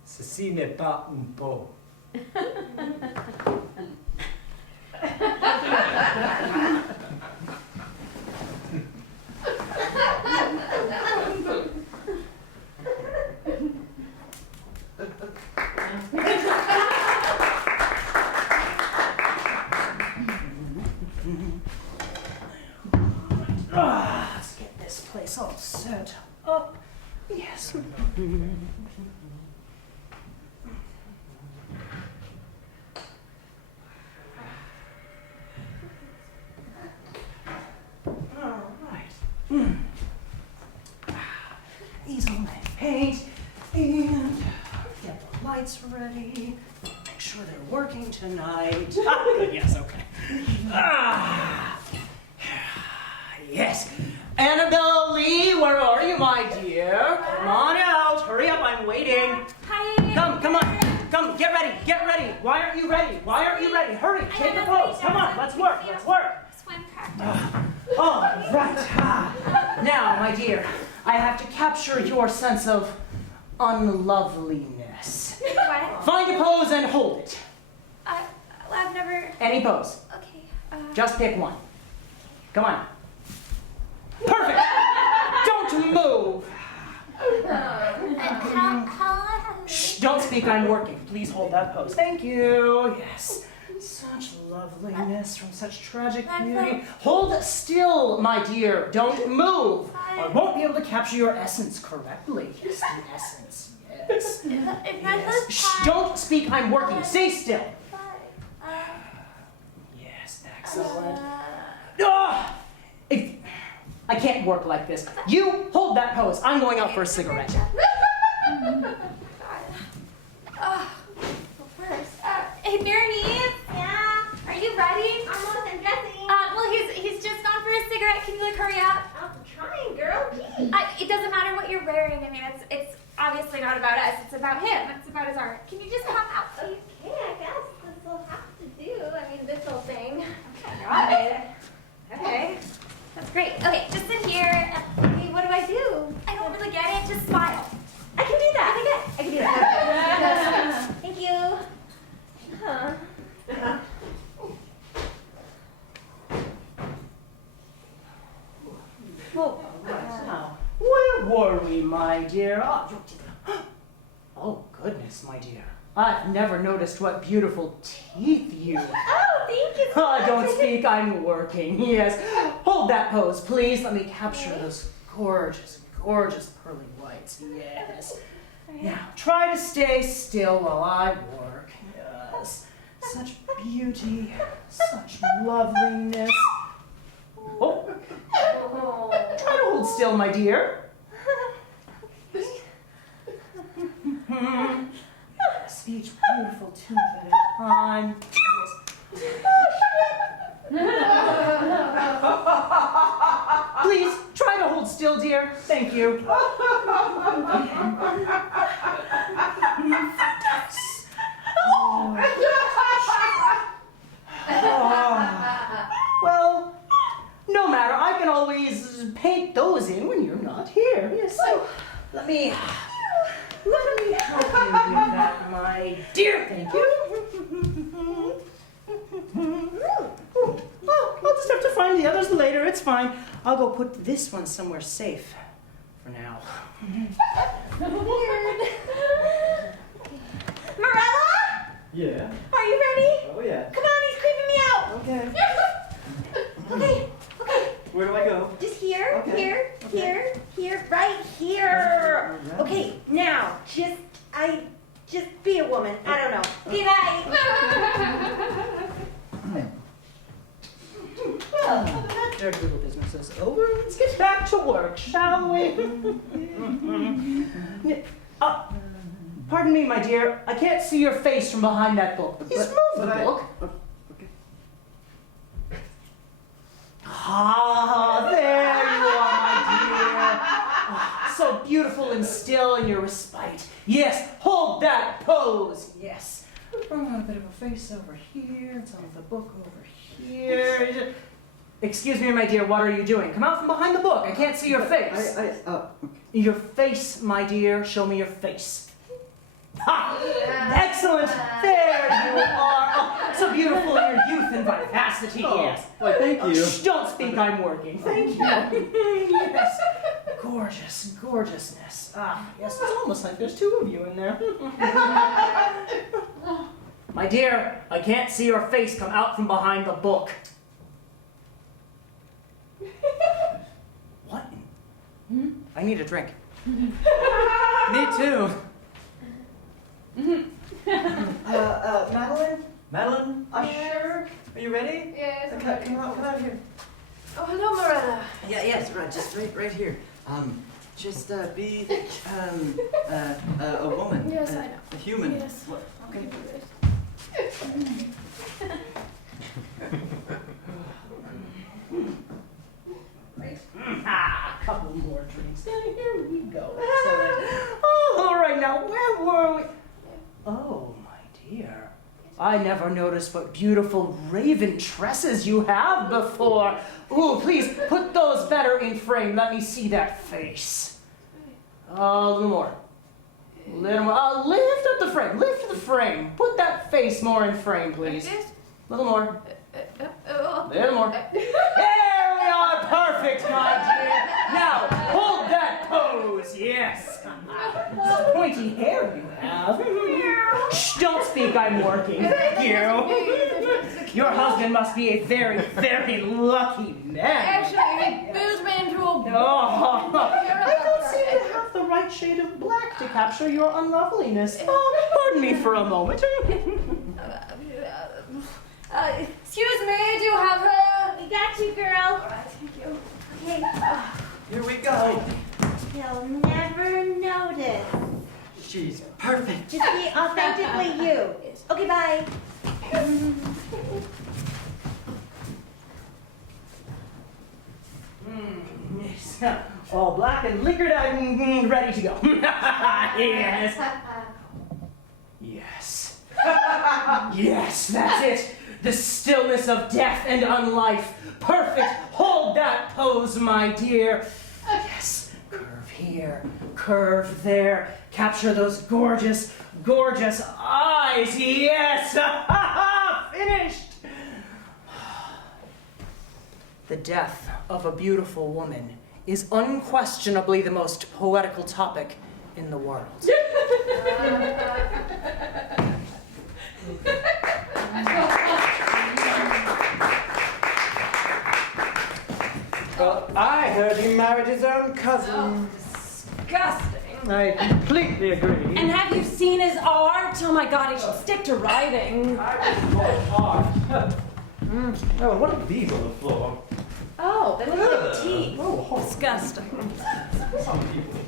Ceci n'est pas un pot. Let's get this place all set up. Yes. All right. Ease on my paint and get the lights ready. Make sure they're working tonight. Good, yes, okay. Yes. Annabelle Lee, where are you, my dear? Come on out. Hurry up, I'm waiting. Hi. Come on. Come, get ready. Why aren't you ready? Hurry, take the pose. Come on, let's work. Swim practice. All right. Now, my dear, I have to capture your sense of unloveliness. What? Find a pose and hold it. I've never... Any pose. Okay. Just pick one. Come on. Perfect! Don't move! Shh, don't speak, I'm working. Please hold that pose. Thank you. Yes. Such loveliness from such tragic beauty. Hold still, my dear. Don't move. Or I won't be able to capture your essence correctly. Yes, the essence. Yes. Yes. Shh, don't speak, I'm working. Stay still. Yes, excellent. I can't work like this. You hold that pose. I'm going out for a cigarette. Hey, Bernice. Yeah. Are you ready? Almost. I'm dressing. Well, he's just gone for a cigarette. Can you hurry up? I'm trying, girl. It doesn't matter what you're wearing. I mean, it's obviously not about us. It's about him. It's about his art. Can you just come out, please? Okay, I guess this will have to do. I mean, this whole thing. Right. Okay. That's great. Okay, just sit here. Hey, what do I do? I don't really get it. Just smile. I can do that. Okay, good. I can do that. Thank you. Huh. Well, right now, where were we, my dear? Oh, goodness, my dear. I've never noticed what beautiful teeth you have. Oh, thank you so much. Don't speak, I'm working. Yes. Hold that pose, please. Let me capture those gorgeous, gorgeous pearly whites. Yes. Now, try to stay still while I work. Yes. Such beauty, such loveliness. Oh. Try to hold still, my dear. Yes, each beautiful tooth at a time. Please, try to hold still, dear. Thank you. Well, no matter. I can always paint those in when you're not here. Yes. So let me help you with that, my dear. Thank you. Well, I'll just have to find the others later. It's fine. I'll go put this one somewhere safe for now. Morella? Yeah. Are you ready? Oh, yeah. Come on, he's creeping me out. Okay. Okay. Where do I go? Just here, Okay. here, right here. Alright. Okay, now, just be a woman. I don't know. Okay, bye. Well, that dirty little business is over. Let's get back to work, shall we? Pardon me, my dear. I can't see your face from behind that book. Please move the book. Okay. Ah, there you are, my dear. Oh, so beautiful and still in your respite. Yes, hold that pose. Yes. Bring on a bit of a face over here, some of the book over here. Excuse me, my dear, what are you doing? Come out from behind the book. I can't see your face. Your face, my dear. Show me your face. Ha! Excellent! There you are! Oh, so beautiful in your youth and vivacity, yes. Why, thank you. Shh, don't speak, I'm working. Thank you. Yes. Gorgeous, gorgeousness. Ah, yes, it's almost like there's two of you in there. My dear, I can't see your face come out from behind the book. What? I need a drink. Me too. Madeline? Madeline? Sure. Are you ready? Yes. Come out here. Oh, hello, Morella. Yeah, yes, right, just right here. Just be a woman. Yes, I know. A human. Yes. Okay. A couple more drinks. And here we go. Oh, all right, now where were we? Oh, my dear. I never noticed what beautiful raven tresses you have before. Ooh, please put those better in frame. Let me see that face. A little more. Little more. Lift up the frame. Lift the frame. Put that face more in frame, please. Little more. Little more. There we are. Perfect, my dear. Now, hold that pose. Yes. Pointy hair you have. Shh, don't speak. I'm working. Thank you. Your husband must be a very, very lucky man. Actually, he boozed me into a... Oh, I don't seem to have the right shade of black to capture your unloveliness. Oh, pardon me for a moment. Excuse me, do you have her? We got you, girl. All right, thank you. Okay. Here we go. He'll never notice. She's perfect. Just be authentically you. Okay, bye. Yes. All black and liquored, I'm ready to go. Yes. Yes. Yes, that's it. The stillness of death and unlife. Perfect. Hold that pose, my dear. Yes. Curve here. Curve there. Capture those gorgeous, gorgeous eyes. Yes. Finished. The death of a beautiful woman is unquestionably the most poetical topic in the world. Well, I heard he married his own cousin. Oh, disgusting. I completely agree. And have you seen his art? Oh my God, he should stick to writing. Oh, what are these on the floor? Oh, they look like teeth. Oh, Disgusting. some people.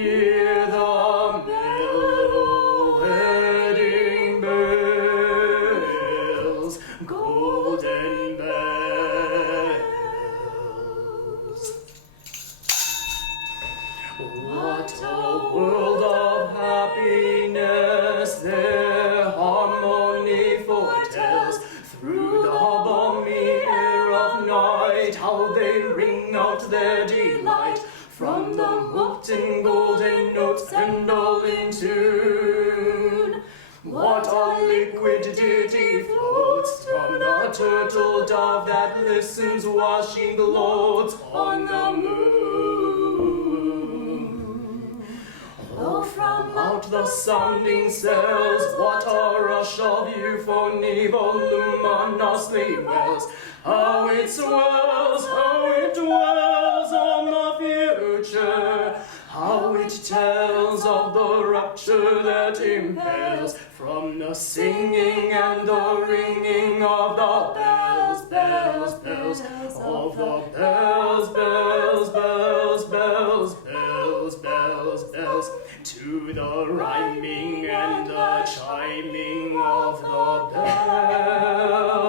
hear the mellow wedding bells, golden bells. What a world of happiness their harmony foretells. Through the balmy air of night, how they ring out their delight. From the molten golden notes and all in tune. What a liquid ditty floats from the turtle dove that listens washing loads on the moon. Oh, from out the sounding cells, what a rush of euphony voluminously wells. How it swells, how it dwells on the future. How it tells of the rapture that impels from the singing and the ringing of the bells, bells, bells, of the bells, bells, bells, bells, bells, bells, bells, to the rhyming and the chiming of the bells.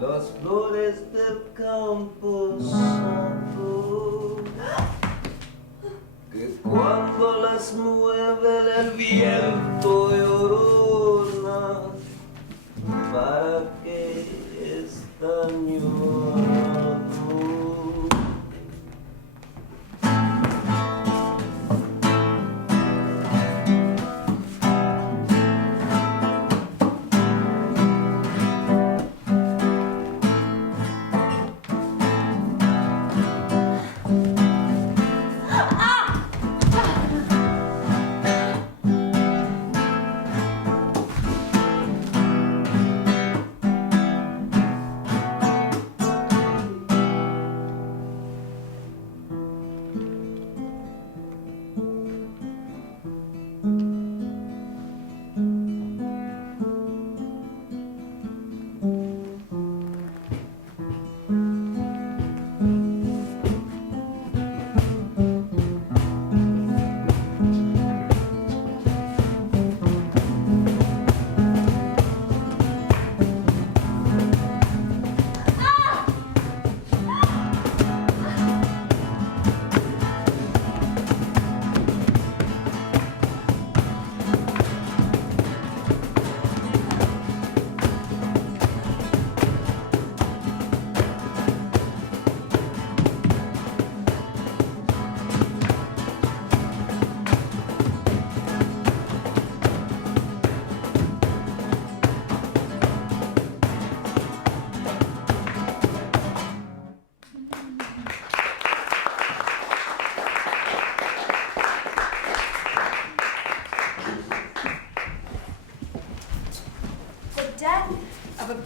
las flores del campo santo, que cuando las mueve el viento llorona, ¿para qué están llorando?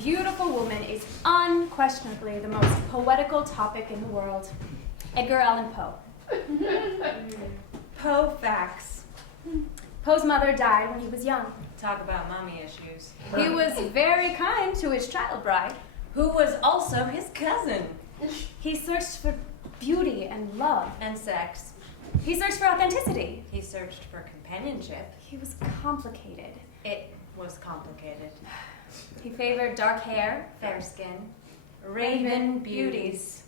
beautiful woman is unquestionably the most poetical topic in the world. Edgar Allan Poe. Poe facts. Poe's mother died when he was young. Talk about mommy issues. He was very kind to his child bride, who was also his cousin. He searched for beauty and love. And sex. He searched for authenticity. He searched for companionship. He was complicated. It was complicated. He favored dark hair, fair skin, raven beauties.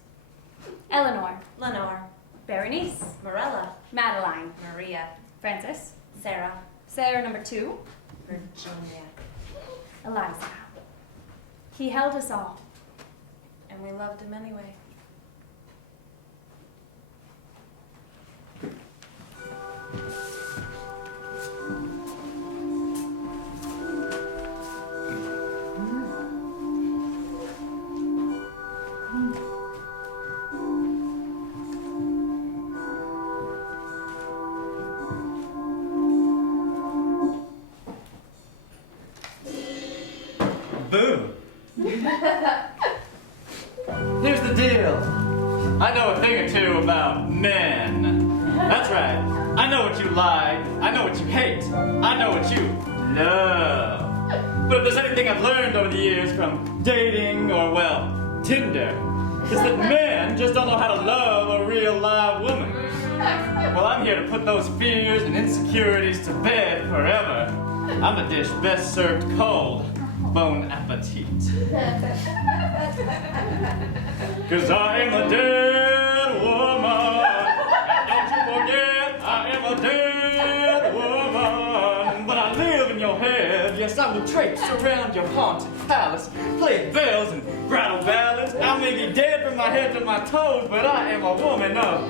Eleanor, Lenore, Berenice, Morella, Madeline, Maria, Frances, Sarah, Sarah number 2, Virginia, Eliza. He held us all. And we loved him anyway. Boom. Here's the deal. I know a thing or two about men. That's right. I know what you like. I know what you hate. I know what you love. But if there's anything I've learned over the years from dating or, well, Tinder, it's that men just don't know how to love a real live woman. Well, I'm here to put those fears and insecurities to bed forever. I'm a dish best served cold. Bon appetit. Cause I am a dead woman. And don't you forget, I am a dead woman. But I live in your head. Yes, I will traipse around your haunted palace, play bells and rattle ballads. I may be dead from my head to my toes, but I am a woman of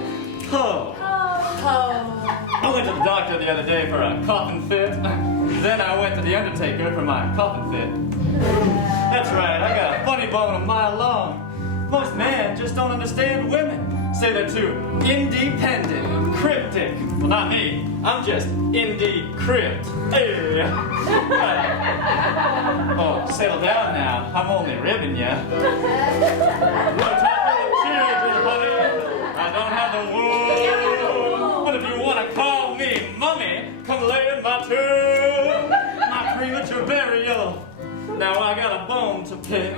Poe. I went to the doctor the other day for a coughing fit. Then I went to the undertaker for my coffin fit. That's right, I got a funny bone a mile long. Most men just don't understand women. Say they're too independent, cryptic. Well, not me. I'm just indie crypt. Hey. Oh, settle down now. I'm only ribbing ya. We're talking children, honey. I don't have the wool. But if you want to call me mummy, come lay in my tomb. My premature burial. Now I got a bone to pick.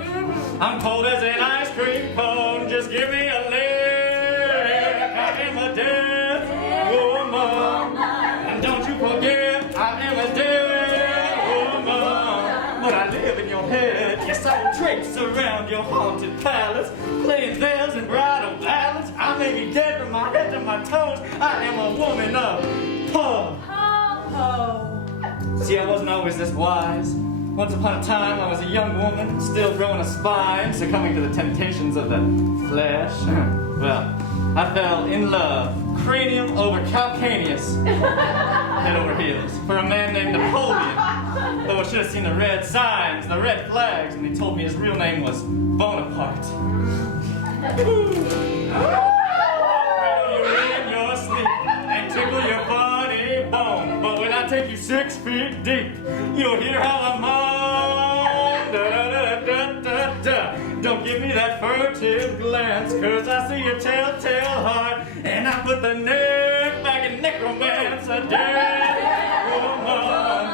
I'm cold as an ice cream cone. Just give me a lick. I am a dead woman. And don't you forget, I am a dead woman. But I live in your head. Yes, I will traipse around your haunted palace, playing bells and bridal ballads. I may be dead from my head to my toes. I am a woman of Poe. See, I wasn't always this wise. Once upon a time, I was a young woman, still growing a spine, succumbing to the temptations of the flesh. Well, I fell in love, cranium over calcaneus, head over heels, for a man named Napoleon. Though I should have seen the red signs, the red flags, and they told me his real name was Bonaparte. You in your sleep and tickle your funny bone, but when I take you 6 feet deep, you'll hear how I'm on. Don't give me that furtive glance, cause I see your telltale heart, and I put the neck back in necromance, a dead woman.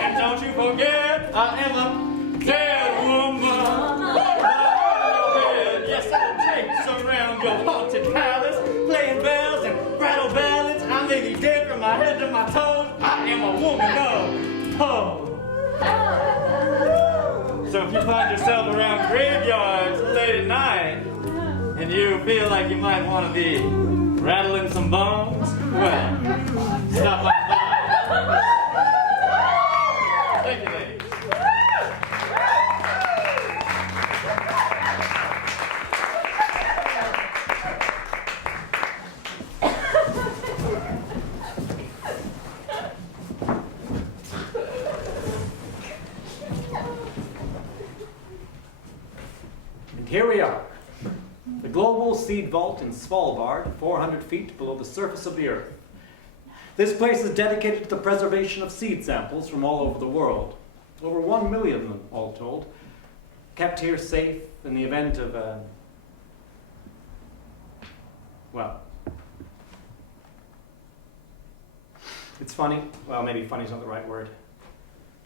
And don't you forget, I am a dead woman. Yes, I'll traipse around your haunted palace, playing bells and rattle ballads. I may be dead from my head to my toes. I am a woman of Poe. So if you find yourself around graveyards late at night, and you feel like you might want to be rattling some bones, well, stop on by. Thank you, ladies. Here we are, the global seed vault in Svalbard, 400 feet below the surface of the earth. This place is dedicated to the preservation of seed samples from all over the world, over 1 million of them all told. kept here safe in the event of well, it's funny. Well, maybe funny is not the right word.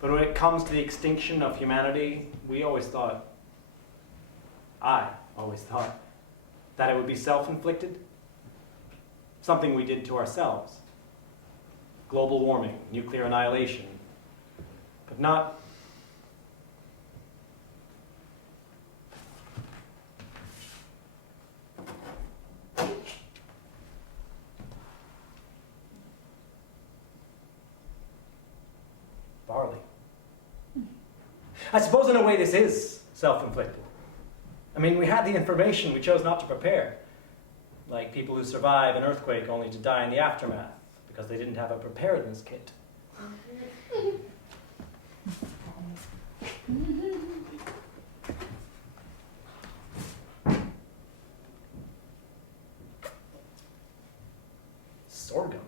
But when it comes to the extinction of humanity, I always thought, that it would be self-inflicted. Something we did to ourselves. Global warming, nuclear annihilation. But not barley. I suppose in a way this is self-inflicted. I mean, we had the information, we chose not to prepare. Like people who survive an earthquake only to die in the aftermath because they didn't have a preparedness kit. Sorghum.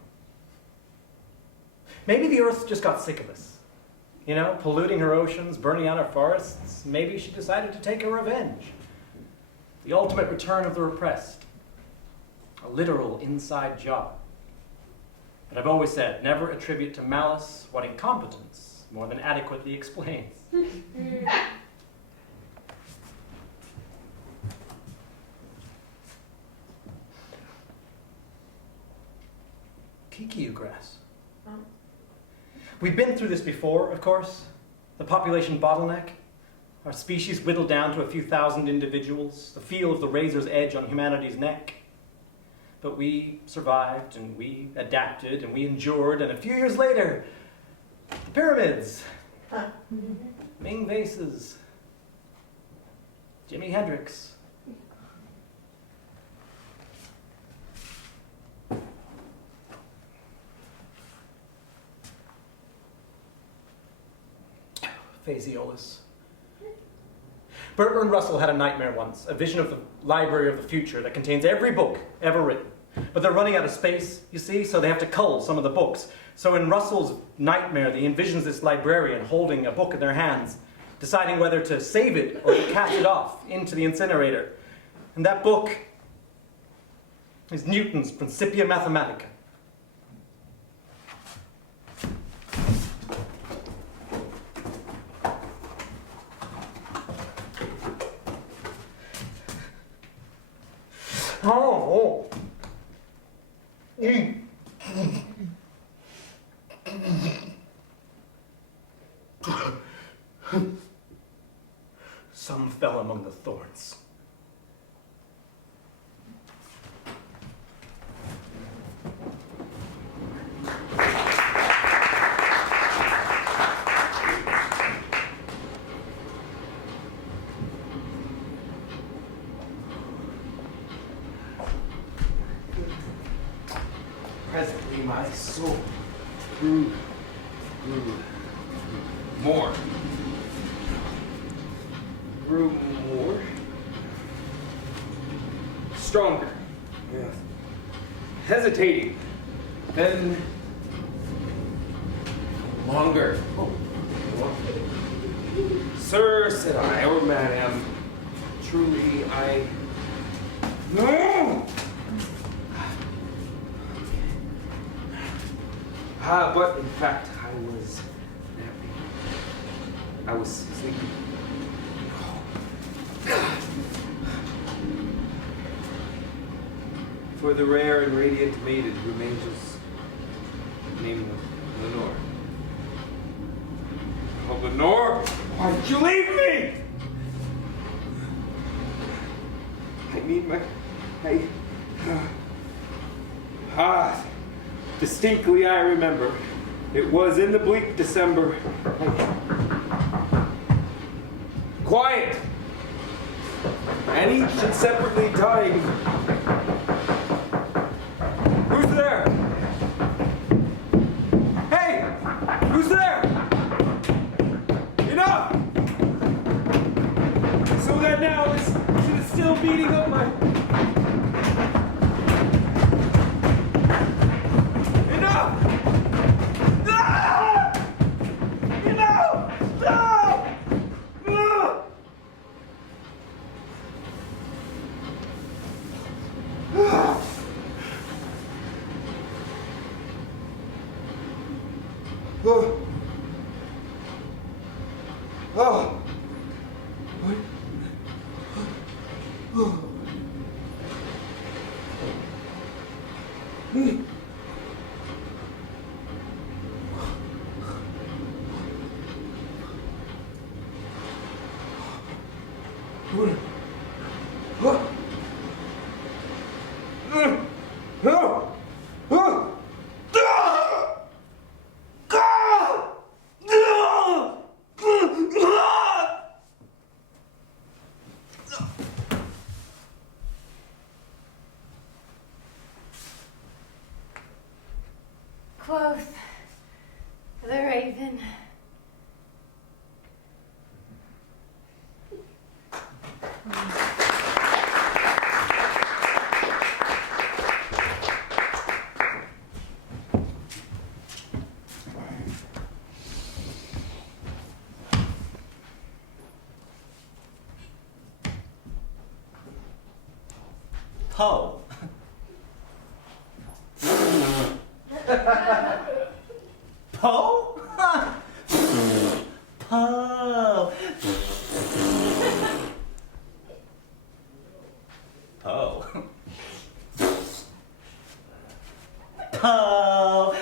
Maybe the earth just got sick of us. You know, polluting her oceans, burning out her forests. Maybe she decided to take her revenge. The ultimate return of the repressed. A literal inside job. But I've always said, never attribute to malice what incompetence more than adequately explains. Kikiu grass. We've been through this before, of course. The population bottleneck. Our species whittled down to a few thousand individuals. The feel of the razor's edge on humanity's neck. But we survived, and we adapted, and we endured, and a few years later, the pyramids. Ming vases. Jimi Hendrix. Phaseolus. Bertrand Russell had a nightmare once, a vision of the library of the future that contains every book ever written. But they're running out of space, you see, so they have to cull some of the books. So in Russell's nightmare, he envisions this librarian holding a book in their hands, deciding whether to save it or to cast it off into the incinerator. And that book is Newton's Principia Mathematica. Oh. Some fell among the thorns. Presently my soul grew more. Grew more. Stronger. Yes. Hesitating. Then longer. Oh. Sir, said I, or madam, truly I... No! But in fact, I was napping. I was sleeping. For the rare and radiant maiden whom angels named Lenore. Oh, Lenore, why did you leave me? I need my... Distinctly I remember. It was in the bleak December. Quiet! And each and separately dying. Who's there? Hey! Who's there? Enough! So that now is still beating up my... Quoth the raven. Poe. Poe? Poe. Poe. Poe.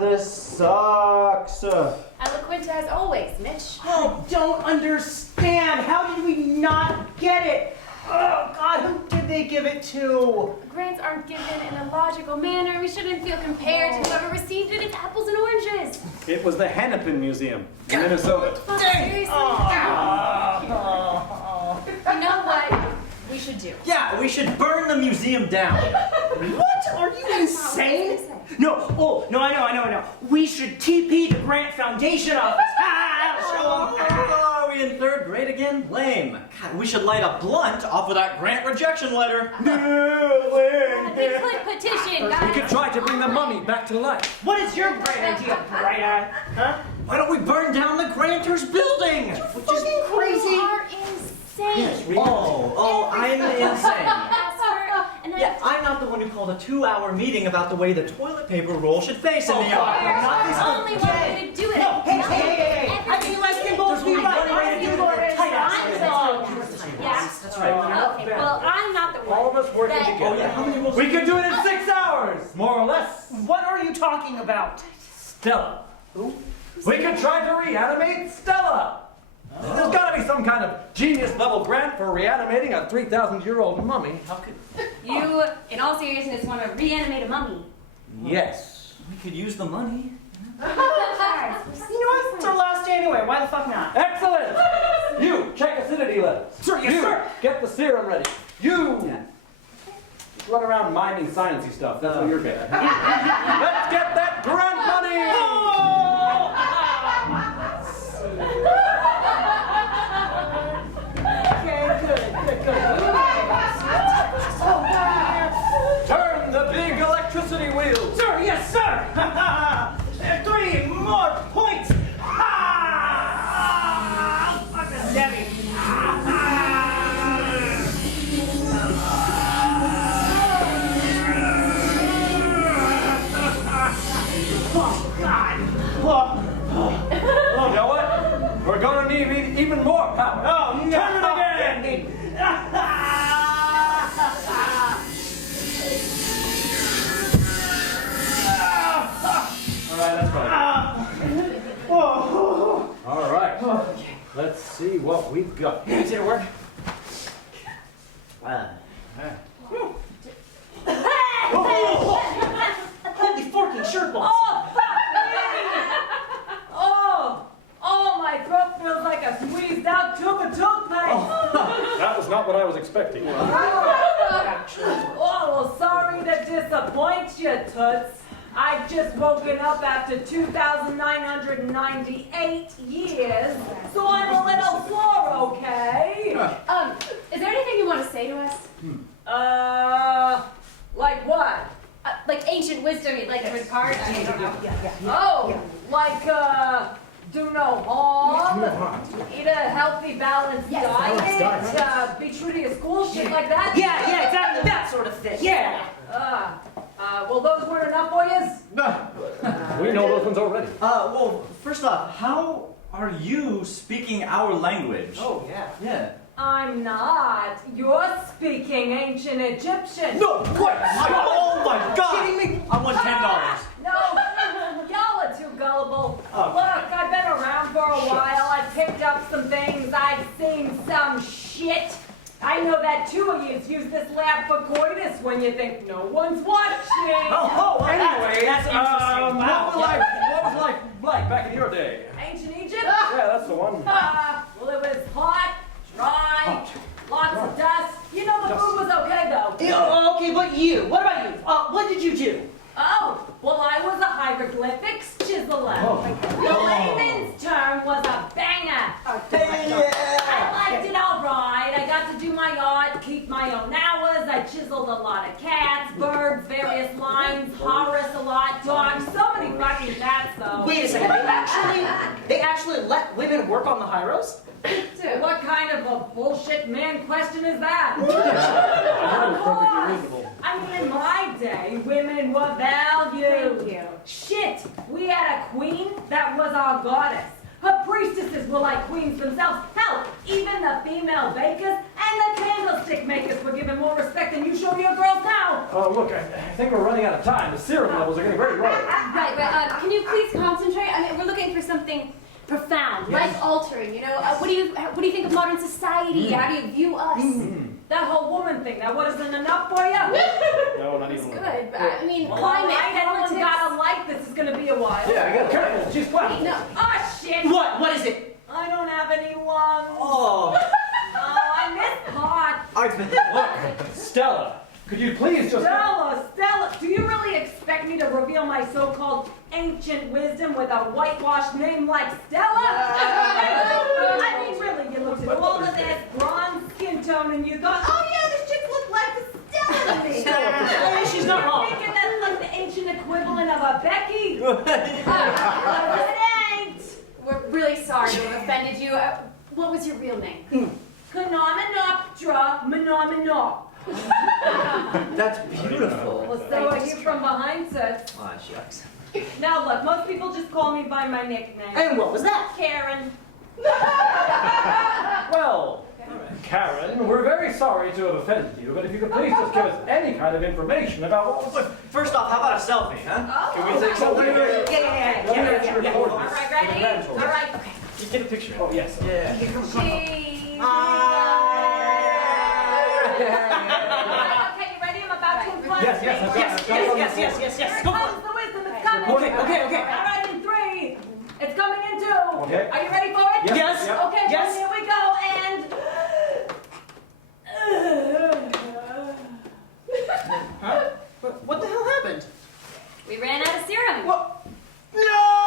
This sucks. Eloquent as always, Mitch. Oh, don't understand. How did we not get it? Oh, God, who did they give it to? Grants aren't given in a logical manner. We shouldn't feel compared to whoever received it. It's apples and oranges. It was the Hennepin Museum in Minnesota. Fuck, seriously? You know what we should do? Yeah, we should burn the museum down. What? Are you insane? No, no, I know. We should TP the Grant Foundation office. Are we in third grade again? Lame. God, we should light a blunt off of that grant rejection letter. Big click petition, We guys. could try to bring the mummy back to life. What is your great idea, Bright Eye? Huh? Why don't we burn down the Granters building? Which is crazy. You are insane. I'm insane. And then Yeah, I'm not the one who called a 2-hour meeting about the way the toilet paper roll should face in the there's office. only one way to do it. No, hey. I think you guys can both be right. I think you're Yeah. That's right. Okay, well, I'm not the one. All of us working that- together. Oh yeah, how many rolls? We could do it in 6 hours, more or less. What are you talking about? Stella. Who? We could try to reanimate Stella. There's got to be some kind of genius-level grant for reanimating a 3,000-year-old mummy. How could? You, in all seriousness, want to reanimate a mummy. Yes. We could use the money. You know what? It's our last day anyway. Why the fuck not? Excellent! You, check acidity levels. Sir, yes, you, sir. get the serum ready. You! Just run around miming sciencey stuff. That's what you're good at. Let's get that grant money! Turn the big electricity wheel! Sir, yes, sir. 3 more points. Fuck this Debbie. Oh, God. You know what? We're gonna need even more power. Oh, no. Turn it again! All right, that's fine. All right. Let's see what we've got. Did it work? Holy forking shirt balls. Oh, fuck me! Oh, my throat feels like a squeezed out tube of toothpaste. That was not what I was expecting. Oh, well, sorry to disappoint you, Toots. I've just woken up after 2,998 years, so I'm a little sore, okay? Is there anything you want to say to us? Like what? Like ancient wisdom you'd like to impart? I don't know. Oh, like, do no harm, eat a healthy, balanced diet, be true to your school, shit like that? Yeah, exactly that sort of thing. Yeah. Well, those weren't enough for you? We know those ones already. Well, first off, how are you speaking our language? Oh, yeah. Yeah. I'm not. You're speaking ancient Egyptian. No, what? Oh my God! Kidding me? I want $10. No, y'all are too gullible. Oh. Look, I've been around for a while. I've picked up some things. I've seen some shit. I know that 2 of you use this lab for coitus when you think no one's watching. Anyway, that's interesting. Wow. what was life like back in your day? Ancient Egypt? Yeah, that's the one. Well, it was hot, dry, lots of dust. You know, the food was okay, though. Yeah, okay, but you. What about you? What did you do? Oh, well, I was a hieroglyphics chiseler. The layman's term was a banger. I liked it all right. I got to do my art, keep my own hours. I chiseled a lot of cats, birds, various lines, Horace a lot, dogs, so many fucking cats, though. Wait a second. They actually let women work on the hyros? What kind of a bullshit man question is that? Of course. I mean, in my day, women were valued. Shit, we had a queen that was our goddess. Her priestesses were like queens themselves. Hell, even the female bakers and the candlestick makers were given more respect than you show your girls now. Oh, look, I think we're running out of time. The serum levels are getting very low. Right, can you please concentrate? I mean, we're looking for something profound, life-altering, you know? What do you think of modern society? How do you view us? That whole woman thing, that wasn't enough for you? No, not even. Good, but I mean, Well, climate, everyone's politics. got a light. This is gonna be a while. Yeah, I got careful. She's Wait, flat. no. Oh, shit. What is it? I don't have anyone. Oh. I missed pot. Look, Stella, could you please just... Stella, do you really expect me to reveal my so-called ancient wisdom with a whitewashed name like Stella? I mean, really, you looked at all of that bronze skin tone and you thought, oh yeah, this chick looked like the Stella to me. She's not wrong. Thinking that's like the ancient equivalent of a Becky. But it ain't. We're really sorry to have offended you. What was your real name? Phenomenoptera Menomino. That's beautiful. Well, so are you from behind sets? Aw, shucks. Now look, most people just call me by my nickname. And what was that? Karen. Well, Karen, we're very sorry to have offended you, but if you could please just give us any kind of information about what was... First off, how about a selfie, huh? Oh. Can we take something? Yeah. All right, ready? All right. Okay. Just get a picture. Oh, yes. Yeah. Cheese. Okay, you ready? I'm about to apply. Yes. Here it comes, the wisdom. It's coming. Okay. All right, in 3. It's coming in 2. Okay. Are you ready for it? Yes. Yep. Okay, Yes. well, here we go, and... Huh? What the hell happened? We ran out of serum. What? No!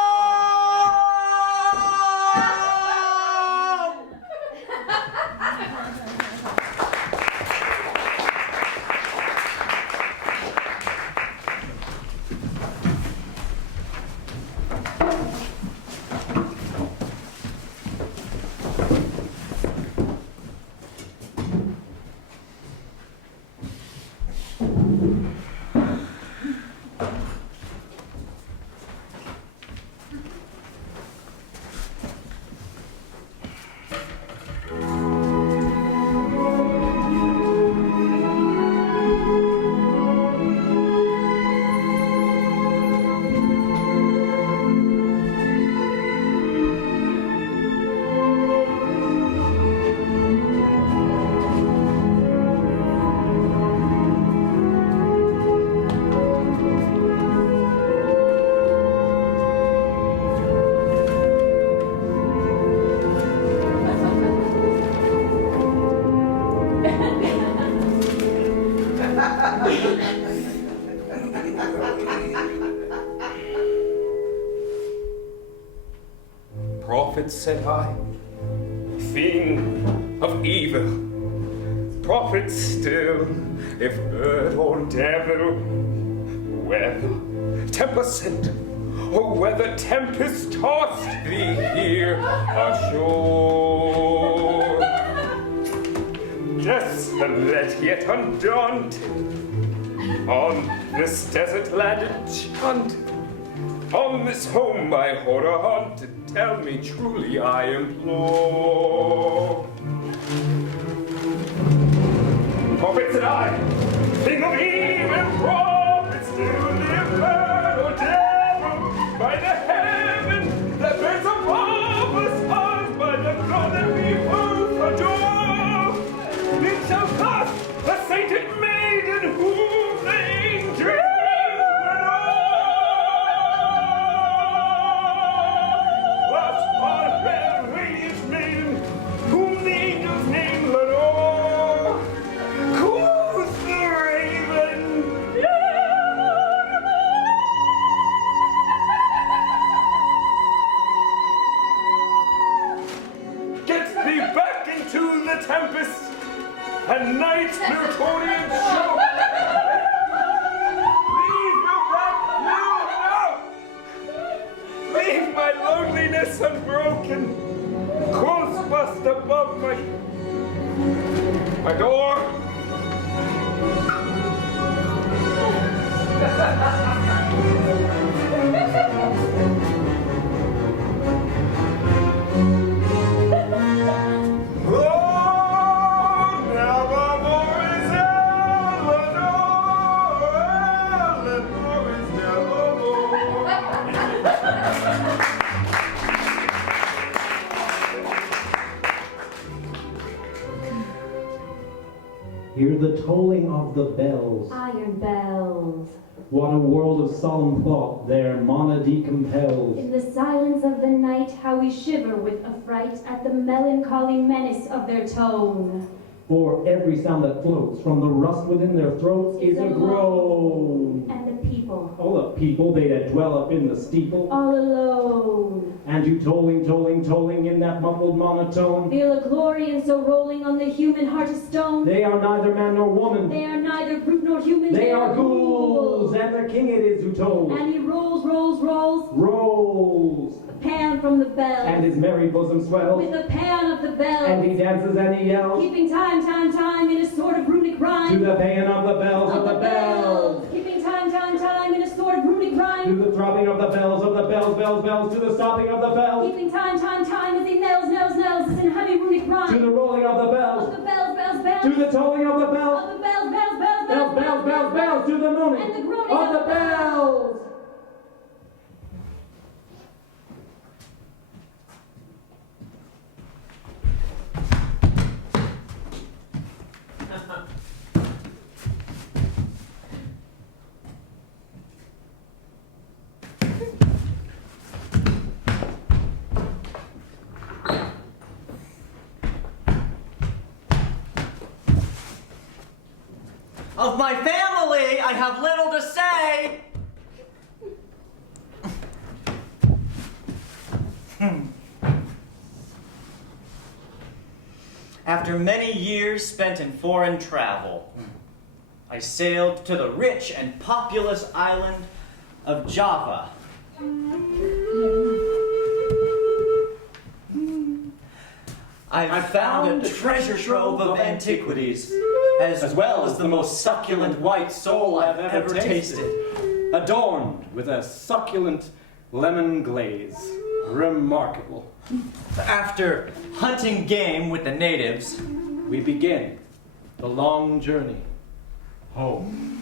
Prophet, said I, thing of evil. Prophet still, if bird or devil, whether tempest sent, or whether tempest tossed thee here ashore. Yes, and let yet undaunted, on this desert land enchanted, on this home by horror haunted, tell me truly I implore. Prophet, said I, thing of evil, prophet, still live bird or devil, by the heaven that burns above us, ours by the God that we both adore. It shall pass, the sainted maiden whom the angels tempest and night's Plutonian show. Leave your back, no! Leave my loneliness unbroken, close bust above my door. Hear the tolling of the bells. Iron bells. What a world of solemn thought their monody compels. In the silence of the night, how we shiver with affright at the melancholy menace of their tone. For every sound that floats from the rust within their throats is a groan. And the people. Oh, the people, they that dwell up in the steeple. All alone. And you tolling, tolling, tolling in that mumbled monotone. Feel a glory in so rolling on the human heart of stone. They are neither man nor woman. They are neither brute nor human. They are ghouls, and the king it is who tolls. And he rolls, rolls, rolls. Rolls. A pan from the bells. And his merry bosom swells. With a pan of the bells. And he dances and he yells. Keeping time, time, time in a sort of runic rhyme. To the paying of the bells of the bells. Keeping time, time, time in a sort of runic rhyme. To the throbbing of the bells, bells, bells, to the stopping of the bells. Keeping time, time, time as he nails, nails, nails, as in heavy runic rhyme. To the rolling of the bells. Of the bells, bells, bells. To the tolling of the bells. Of the bells, bells, bells, bells, bells, bells, bells, to the moaning. And the groaning of the bells. Of my family, I have little to say. After many years spent in foreign travel, I sailed to the rich and populous island of Java. I found a treasure trove of antiquities, as well as the most succulent white sole I've ever tasted. Adorned with a succulent lemon glaze. Remarkable. After hunting game with the natives, we begin the long journey home.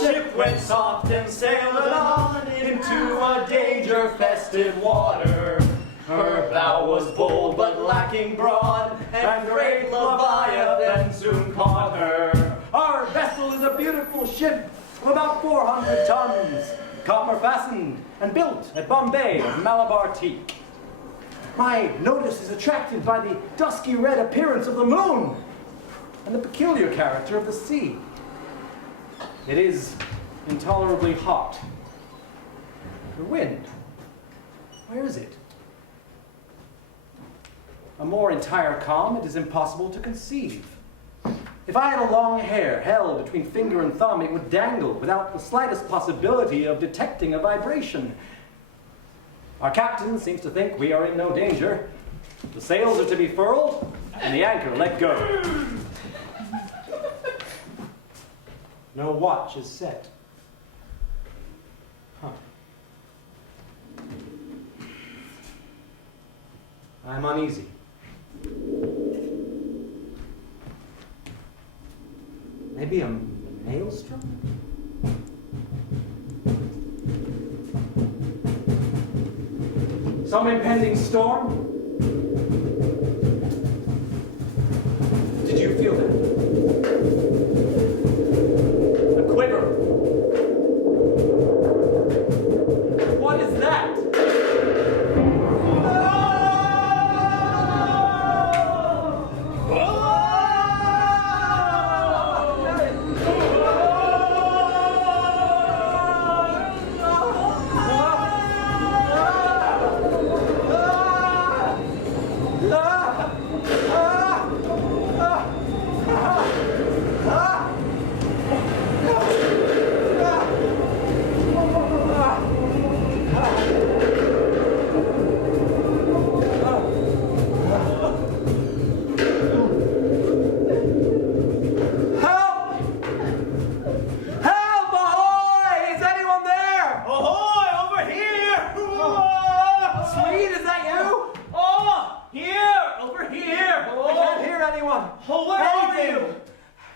Ship went soft and sailed on into a danger-fested water. Her bow was bold but lacking broad, and great Leviathan soon caught her. Our vessel is a beautiful ship of about 400 tons, copper fastened and built at Bombay of Malabar teak. My notice is attracted by the dusky red appearance of the moon and the peculiar character of the sea. It is intolerably hot. The wind, where is it? A more entire calm it is impossible to conceive. If I had a long hair held between finger and thumb, it would dangle without the slightest possibility of detecting a vibration. Our captain seems to think we are in no danger. The sails are to be furled and the anchor let go. No watch is set. I'm uneasy. Maybe a maelstrom? Some impending storm? Did you feel that? A quiver. What is that?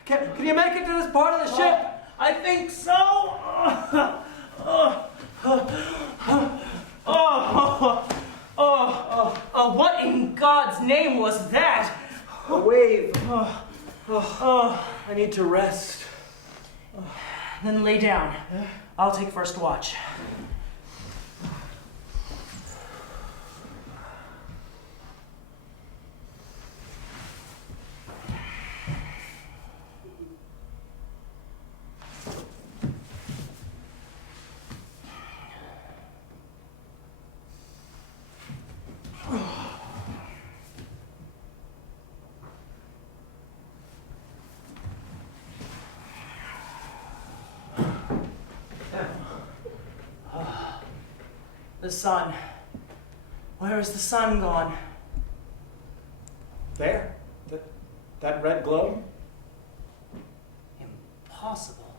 Can you make it to this part of the ship? I think so. What in God's name was that? A wave. I need to rest. Then lay down. I'll take first watch. The sun. Where is the sun gone? There? That red glow? Impossible.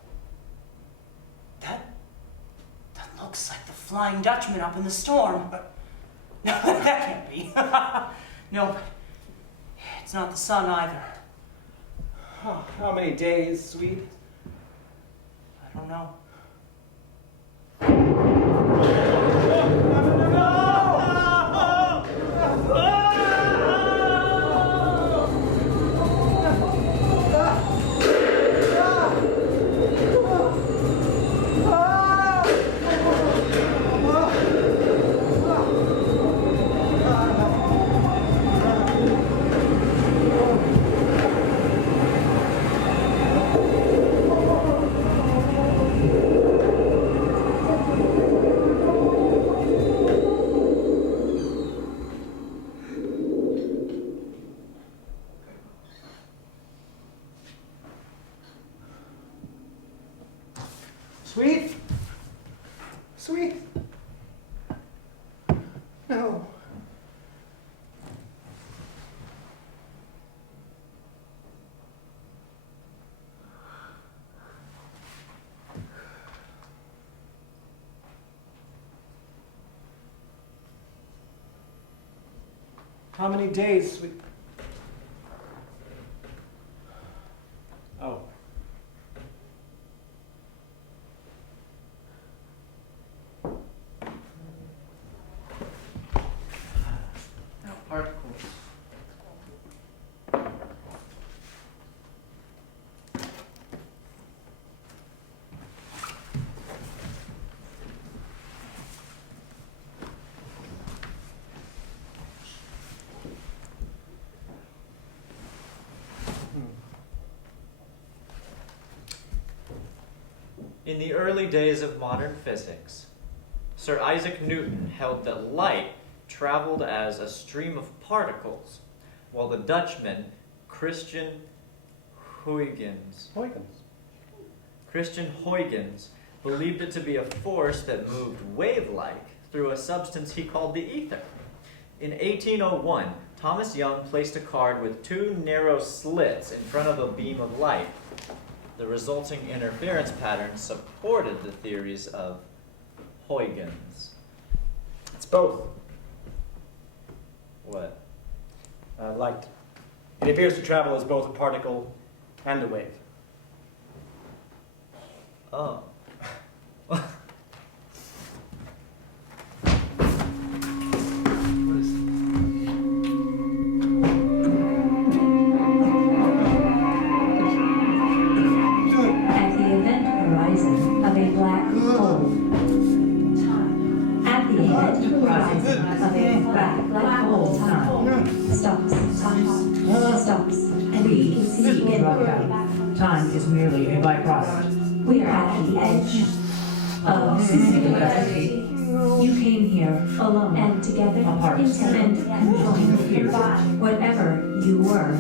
That looks like the Flying Dutchman up in the storm. No, that can't be. No, but it's not the sun either. How many days, sweet? I don't know. How many days we... Oh. Now, particles. In the early days of modern physics, Sir Isaac Newton held that light traveled as a stream of particles, while the Dutchman Christian Huygens believed it to be a force that moved wave-like through a substance he called the ether. In 1801, Thomas Young placed a card with two narrow slits in front of a beam of light. The resulting interference pattern supported the theories of Huygens. It's both. What? Light. It appears to travel as both a particle and a wave. Oh. Time is merely a byproduct. We are at the edge of singularity. You came here alone and together, intimate and conjoined. Whatever you were,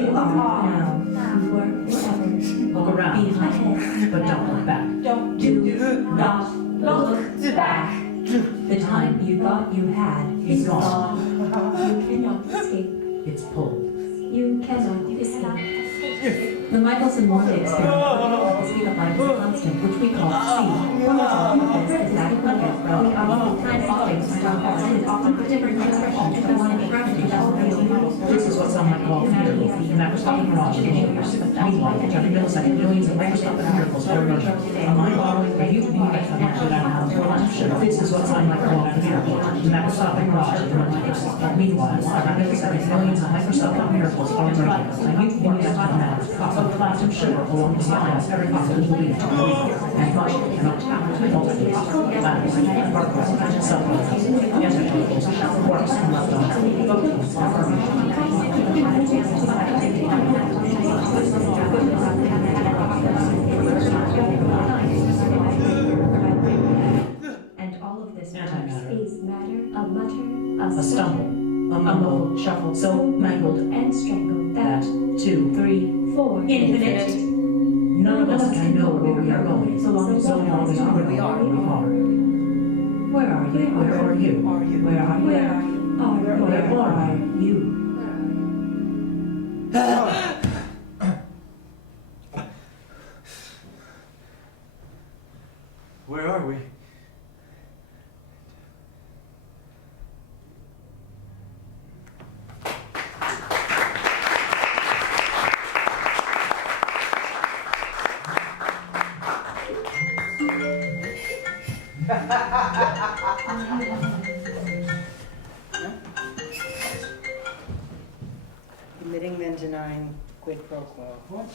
you are now. You were forever. Look around, Behind, but don't look back. do not look back. The time you thought you had is gone. You cannot escape. It's pulled. You cannot escape. The Michelson Morley experiment, the speed of light is a constant, which we call c. What is is adequate as well. We are time and space are opposites, often for different expressions, but one in gravity This is what some might call theory, the macroscopic mirage of behaviors. Meanwhile, every millisecond, millions of microscopic miracles are emerging. A mind-boggling, a huge behavior of natural animals. This is what some might call theory, the macroscopic mirage of behaviors. Meanwhile, every millisecond, millions of microscopic miracles are emerging. A huge behavior of matters, of plastic sugar along the sides, every possible belief to believe, and much, multitudes, atoms, particles, subparticles, antiparticles, quarks, and leptons, photons, and all of this antimatter, is matter, a mutter, a stumble, a mumble, shuffle, so mangled and strangled that 2, 3, 4, infinite. None of us can know where we are going, so long as where we are. Where are you? Where are you? Where are you? Where are you? Where are you? Where are we? Admitting then denying quid pro quo. What?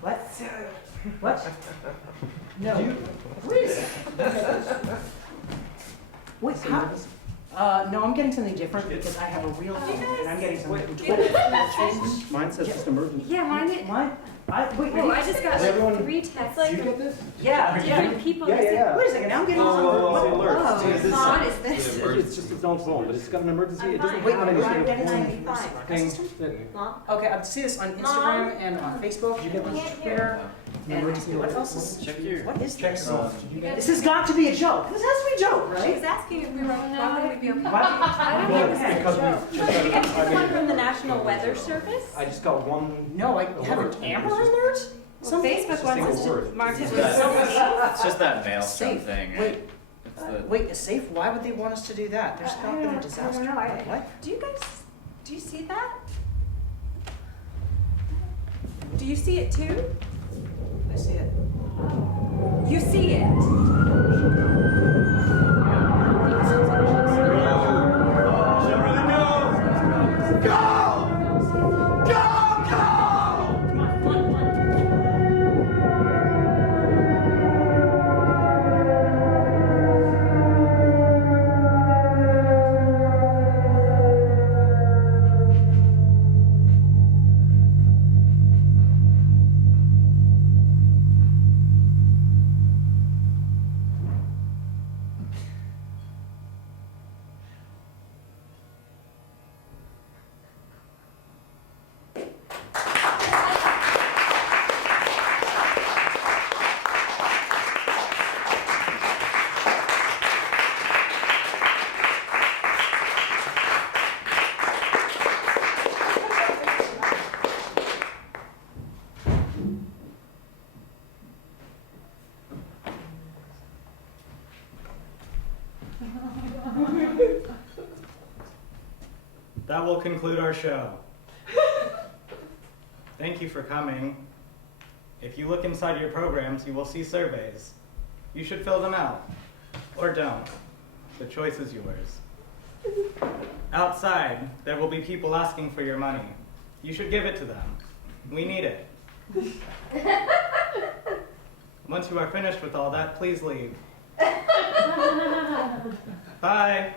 What? What? No. Please. Wait, how? No, I'm getting something different because I have a real phone and I'm getting something completely different. Mine says just emergency. Yeah, mine is. Mine? Wait, Oh, I just got Does like everyone- 3 texts Did you from get this? Yeah, different people. Yeah, that yeah, said, yeah. Wait a second, now I'm getting Oh, something. alert. Oh, See, this what is- is this? It's just its own phone, but it's got an emergency. It doesn't Wait, have any I'm sort getting of 95. thing that... Okay, I see this on Instagram and on Facebook, Twitter, and what else is? Check your... What is Check this? some. This has got to be a joke. This has to be a joke, She right? was asking if we were why would we be okay? I don't Well, think this is a because joke. we just got... It's one from the National Weather Service. I just got one... No, I have an Amber Alert? Well, Facebook wants us single to word. mark it It's with it's just that maelstrom Safe. thing. Wait. It's the... Wait, is safe? Why would they want us to do that? There's not been a I disaster. don't know. What? Do you guys Do you see that? Do you see it too? I see it. You see it? That will conclude our show. Thank you for coming. If you look inside your programs, you will see surveys. You should fill them out. Or don't. The choice is yours. Outside, there will be people asking for your money. You should give it to them. We need it. Once you are finished with all that, please leave. Bye.